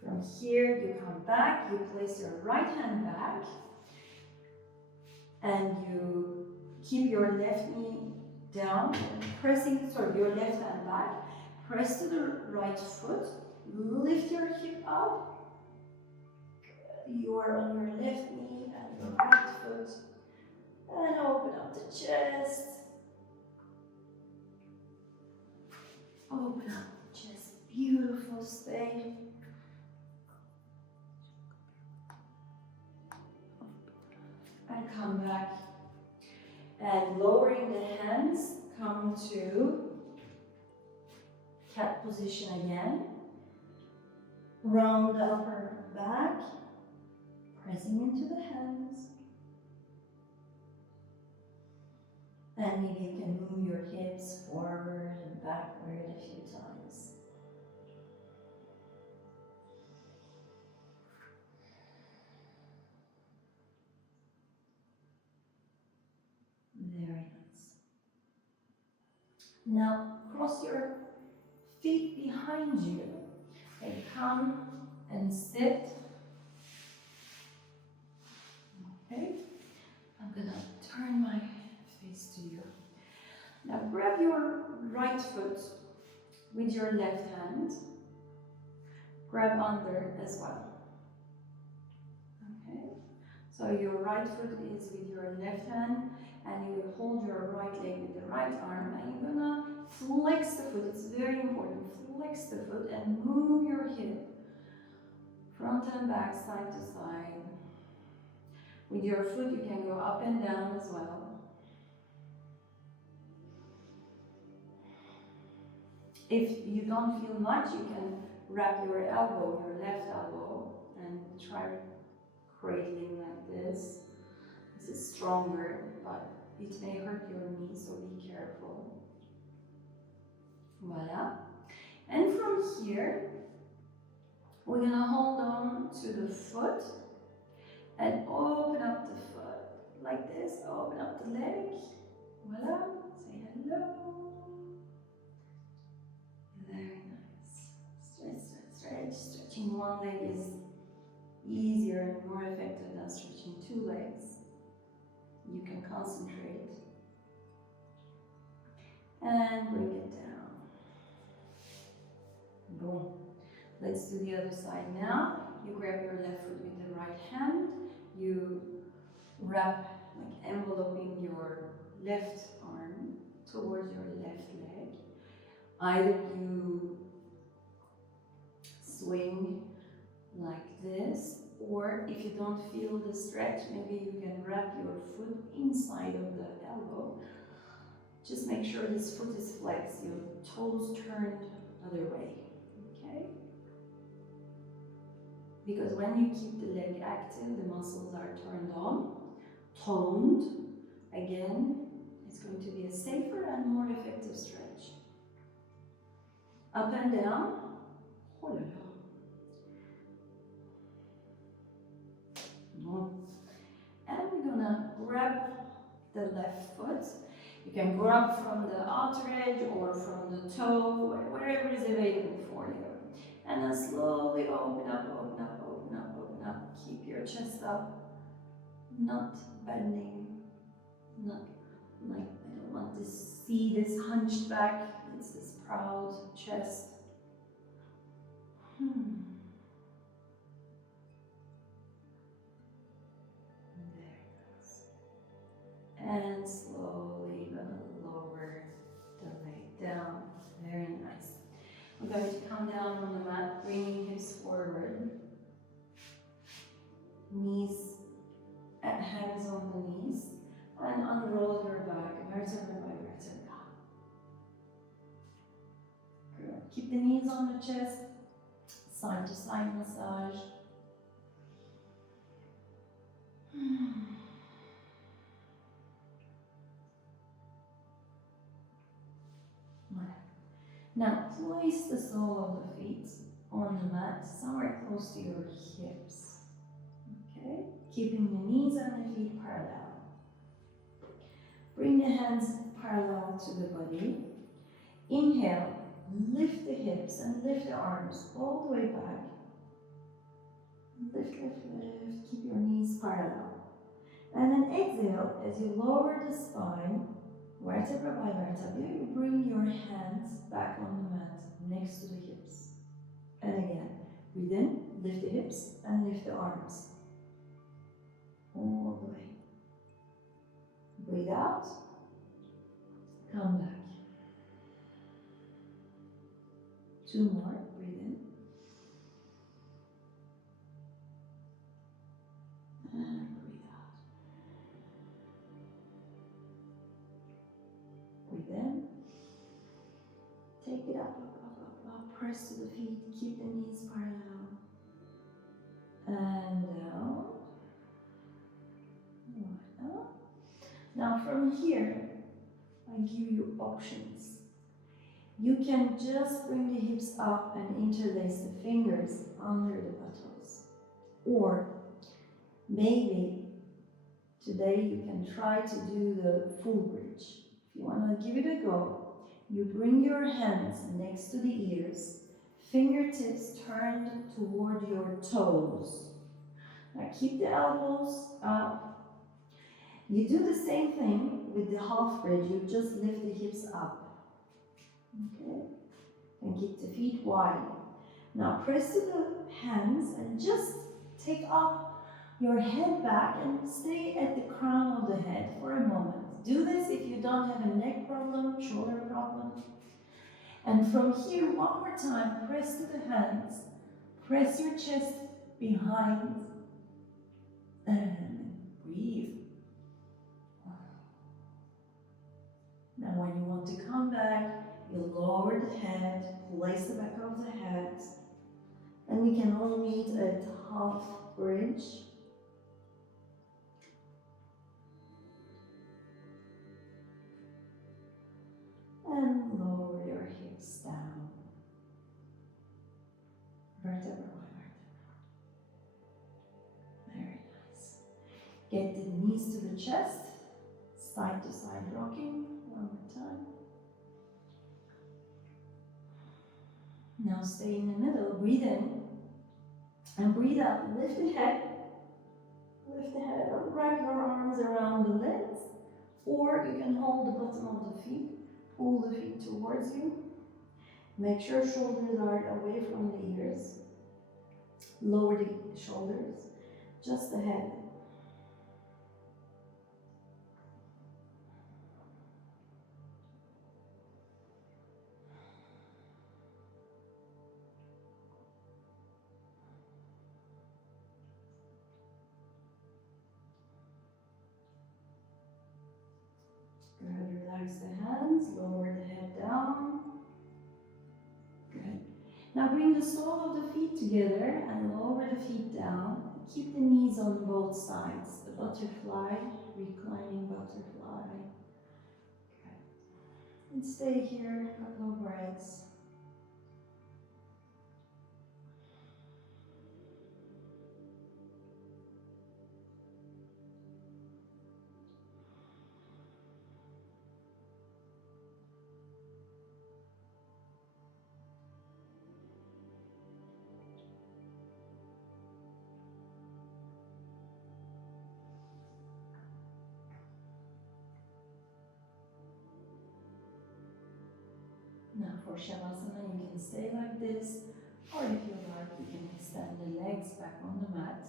From here, you come back, you place your right hand back, and you keep your left knee down, your left hand back, press to the right foot, lift your hip up. You are on your left knee and your right foot, and open up the chest. Open up the chest, beautiful, stay. And come back. And lowering the hands, come to cat position again. Round the upper back, pressing into the hands. And maybe you can move your hips forward Now cross your feet behind you and come and sit. Okay, I'm gonna turn my face to you. Now grab your right foot with your left hand. Grab under as well. Okay, so your right foot is with your left hand, and you will hold your right leg with the right arm, and you're gonna flex the foot. It's very important. Flex the foot and move your hip front and back, side to side. With your foot, you can go up and down as well. If you don't feel much, you can wrap your elbow, your left elbow, and try cradling like this. This is stronger, but it may hurt your knee, so be careful. Voila. And from here, we're gonna hold on to the foot and open up the foot like this. Open up the leg. Voila. Say hello. Very nice. Stretch, stretch, stretch. Stretching one leg is easier and more effective than stretching two legs. You can concentrate. And bring it down. Boom. Let's do the other side now. You grab your left foot with the right hand. You wrap, like enveloping your left arm towards your left leg. Either you swing like this, or if you don't feel the stretch, maybe you can wrap your foot inside of the elbow. Just make sure this foot is flexed, your toes turned the other way, okay? Because when you keep the leg active, the muscles are turned on, toned. Again, it's going to be a safer and more effective stretch. Up and down. Oh la la. And we're gonna grab the left foot. You can grab from the outer edge or from the toe, wherever is available for you. And then slowly open up, open up, open up, open up. Keep your chest up, not bending, not like, I don't want to see this hunched back. It's this proud chest. And slowly gonna lower the leg down. Very nice. I'm going to come down on the mat, bringing hips forward. Knees, hands on the knees, and unroll your back, vertebra by vertebra. Good. Keep the knees on the chest, side to side massage. Now place the sole of the feet on the mat, somewhere close to your hips. Okay, keeping the knees and the feet parallel. Bring the hands parallel to the body. Inhale, lift the hips and lift the arms all the way back. Lift, lift, lift. Keep your knees parallel. And then exhale as you lower the spine. Vertebra by vertebra, you bring your hands back on the mat next to the hips. And again, breathe in, lift the hips and lift the arms. All the way. Breathe out, come back. Two more, breathe in. And breathe out. Breathe in. Take it up, up, up, up, up. Press to the feet. Keep the knees parallel. And down. Right up. Now from here, I give you options. You can just bring the hips up and interlace the fingers under the buttocks. Or maybe today you can try to do the full bridge. If you want to give it a go, You bring your hands next to the ears, fingertips turned toward your toes. Now keep the elbows up. You do the same thing with the half bridge. You just lift the hips up. Okay? And keep the feet wide. Now press to the hands and just take up your head back and stay at the crown of the head for a moment. Do this if you don't have a neck problem, shoulder problem. And from here, one more time, press to the hands. Press your chest behind and breathe. Now when you want to come back, you lower the head, place the back of the head, and we can all meet at half bridge. And lower your hips down. Vertebra by vertebra. Very nice. Get the knees to the chest, side to side rocking. One more time. Now stay in the middle, breathe in, and breathe out. Lift the head, wrap your arms around the legs, or you can hold the bottom of the feet, pull the feet towards you. Make sure shoulders are away from the ears. Lower the shoulders, just the head. Good, relax the hands, lower the head down. Good. Now bring the sole of the feet together and lower the feet down. Keep the knees on both sides. The butterfly, reclining butterfly. Good. And stay here a couple of breaths. Now for Shavasana, you can stay like this, or if you like, you can extend the legs back on the mat.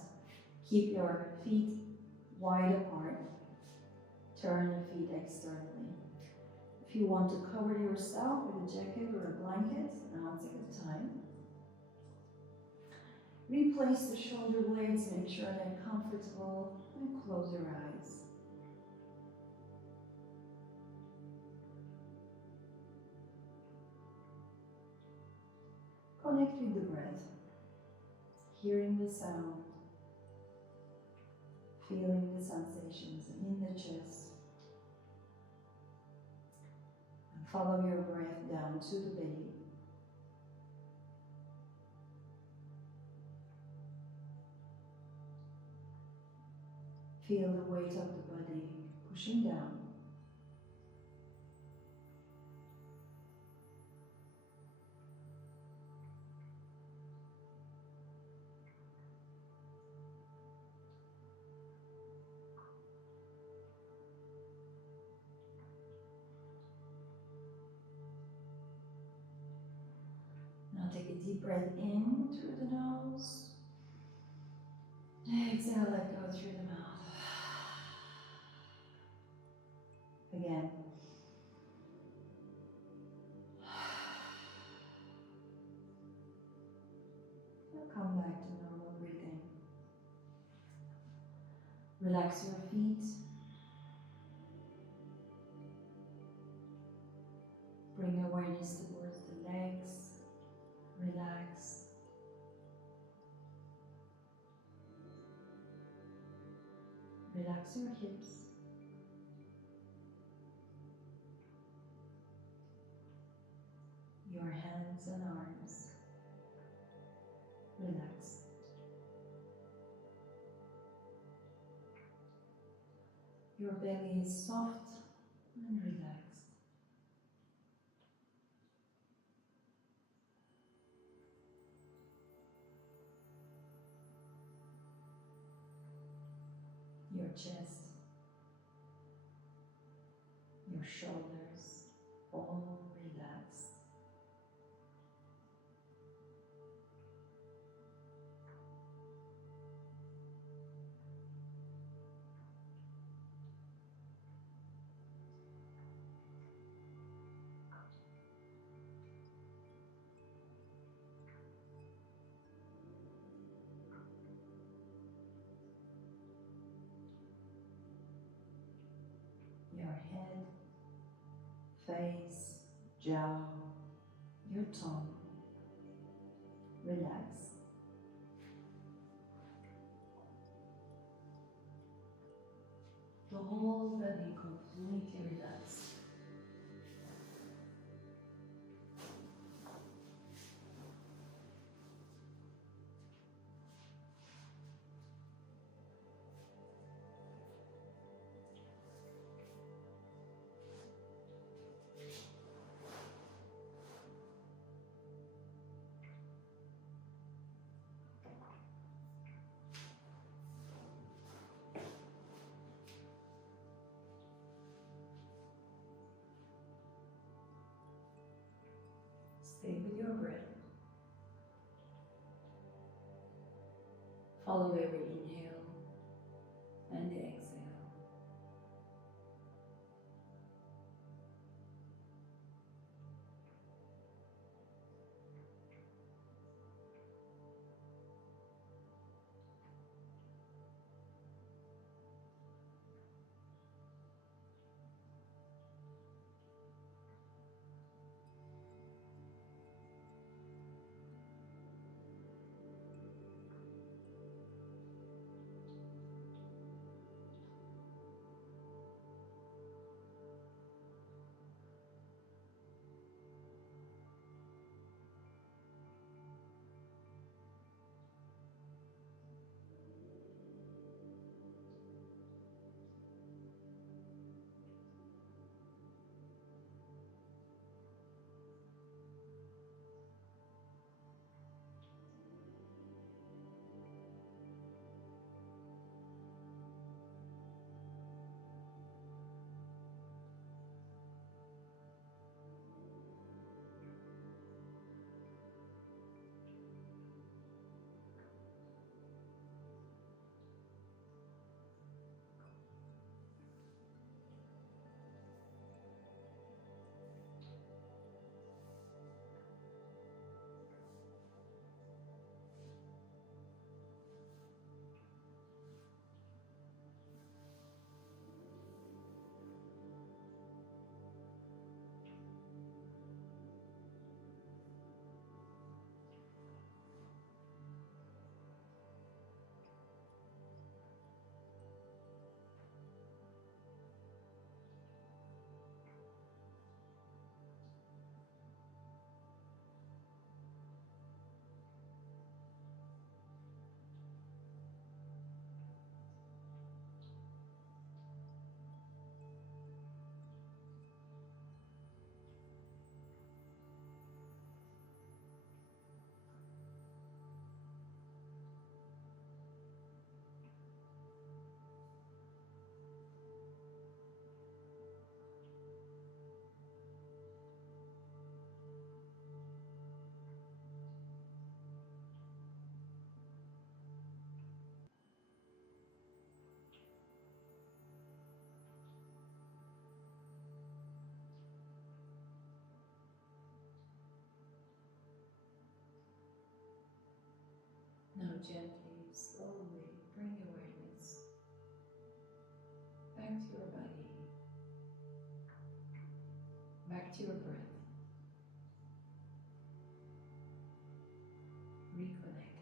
Keep your feet wide apart. Turn the feet externally. If you want to cover yourself with a jacket or a blanket, now's a good time. Replace the shoulder blades, make sure they're comfortable, and close your eyes. Connect with the breath, hearing the sound, feeling the sensations in the chest, and follow your breath down to the belly. Feel the weight of the body pushing down. Now take a deep breath in through the nose. Exhale, let go through the mouth. Again. Now come back to normal breathing. Relax your feet. Bring awareness towards the legs. Relax. Relax your hips. Your hands and arms. Relax. Your belly is soft and relaxed. chest, your shoulders, all relaxed. Your head, face, jaw, your tongue, relax. The whole body completely relaxed. Stay with your breath. Follow every inhale and exhale. Now gently, slowly bring awareness back to your body, back to your breath. Reconnect.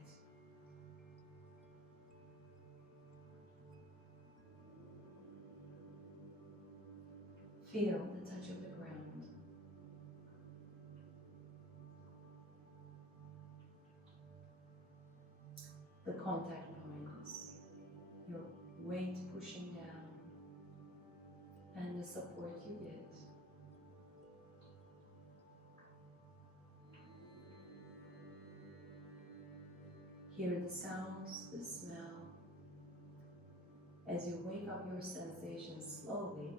Feel the touch of the ground. The contact points, your weight pushing down, and the support you get. Hear the sounds, the smell, As you wake up your sensations slowly,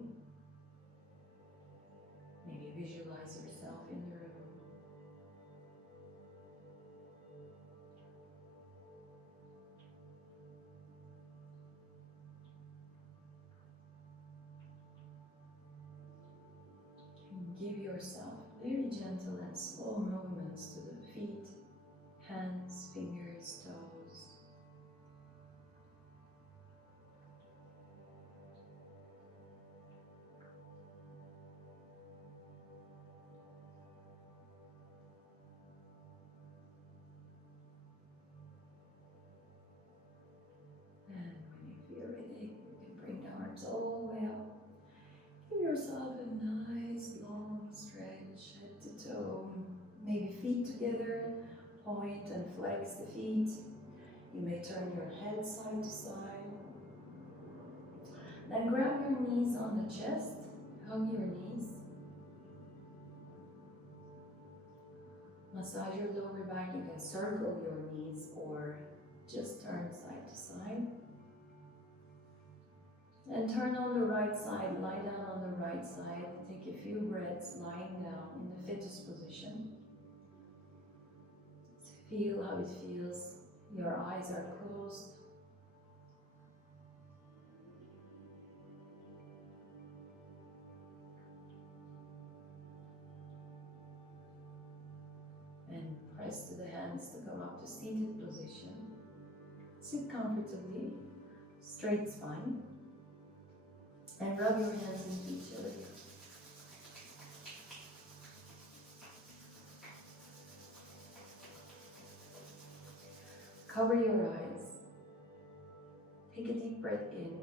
maybe visualize yourself in the room. And give yourself very gentle and slow movements to the feet, hands, fingers, toes. And when you feel ready, you can bring the arms all the way up. Give yourself a nice long stretch head to toe. Maybe feet together, point and flex the feet. You may turn your head side to side. Then grab your knees on the chest, hug your knees. Massage your lower back. You can circle your knees or just turn side to side. And turn on the right side, lie down on the right side. Take a few breaths lying down in the fetus position. So feel how it feels. Your eyes are closed. And press to the hands to come up to seated position. Sit comfortably, straight spine. And rub your hands into each other. Cover your eyes. Take a deep breath in.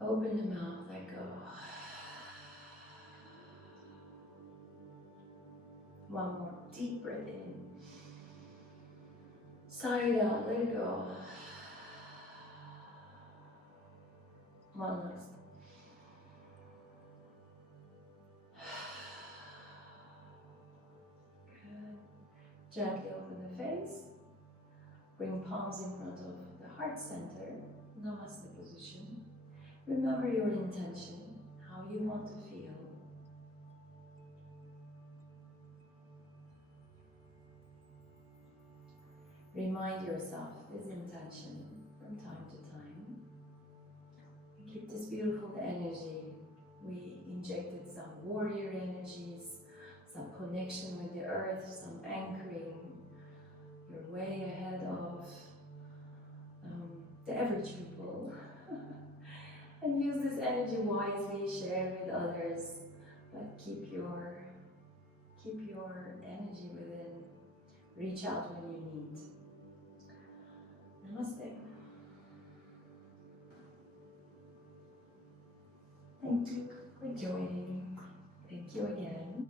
Open the mouth, let go. One more deep breath in. Sigh out, let it go. One last. Good. Gently open the face. Bring palms in front of the heart center. Namaste position. Remember your intention, how you want to feel. Remind yourself this intention from time to time. Keep this beautiful energy. We injected some warrior energies, some connection with the earth, some anchoring. You're way ahead of the average people. And use this energy wisely, share with others, but keep your energy within. Reach out when you need. Namaste. Thank you for joining. Thank you again.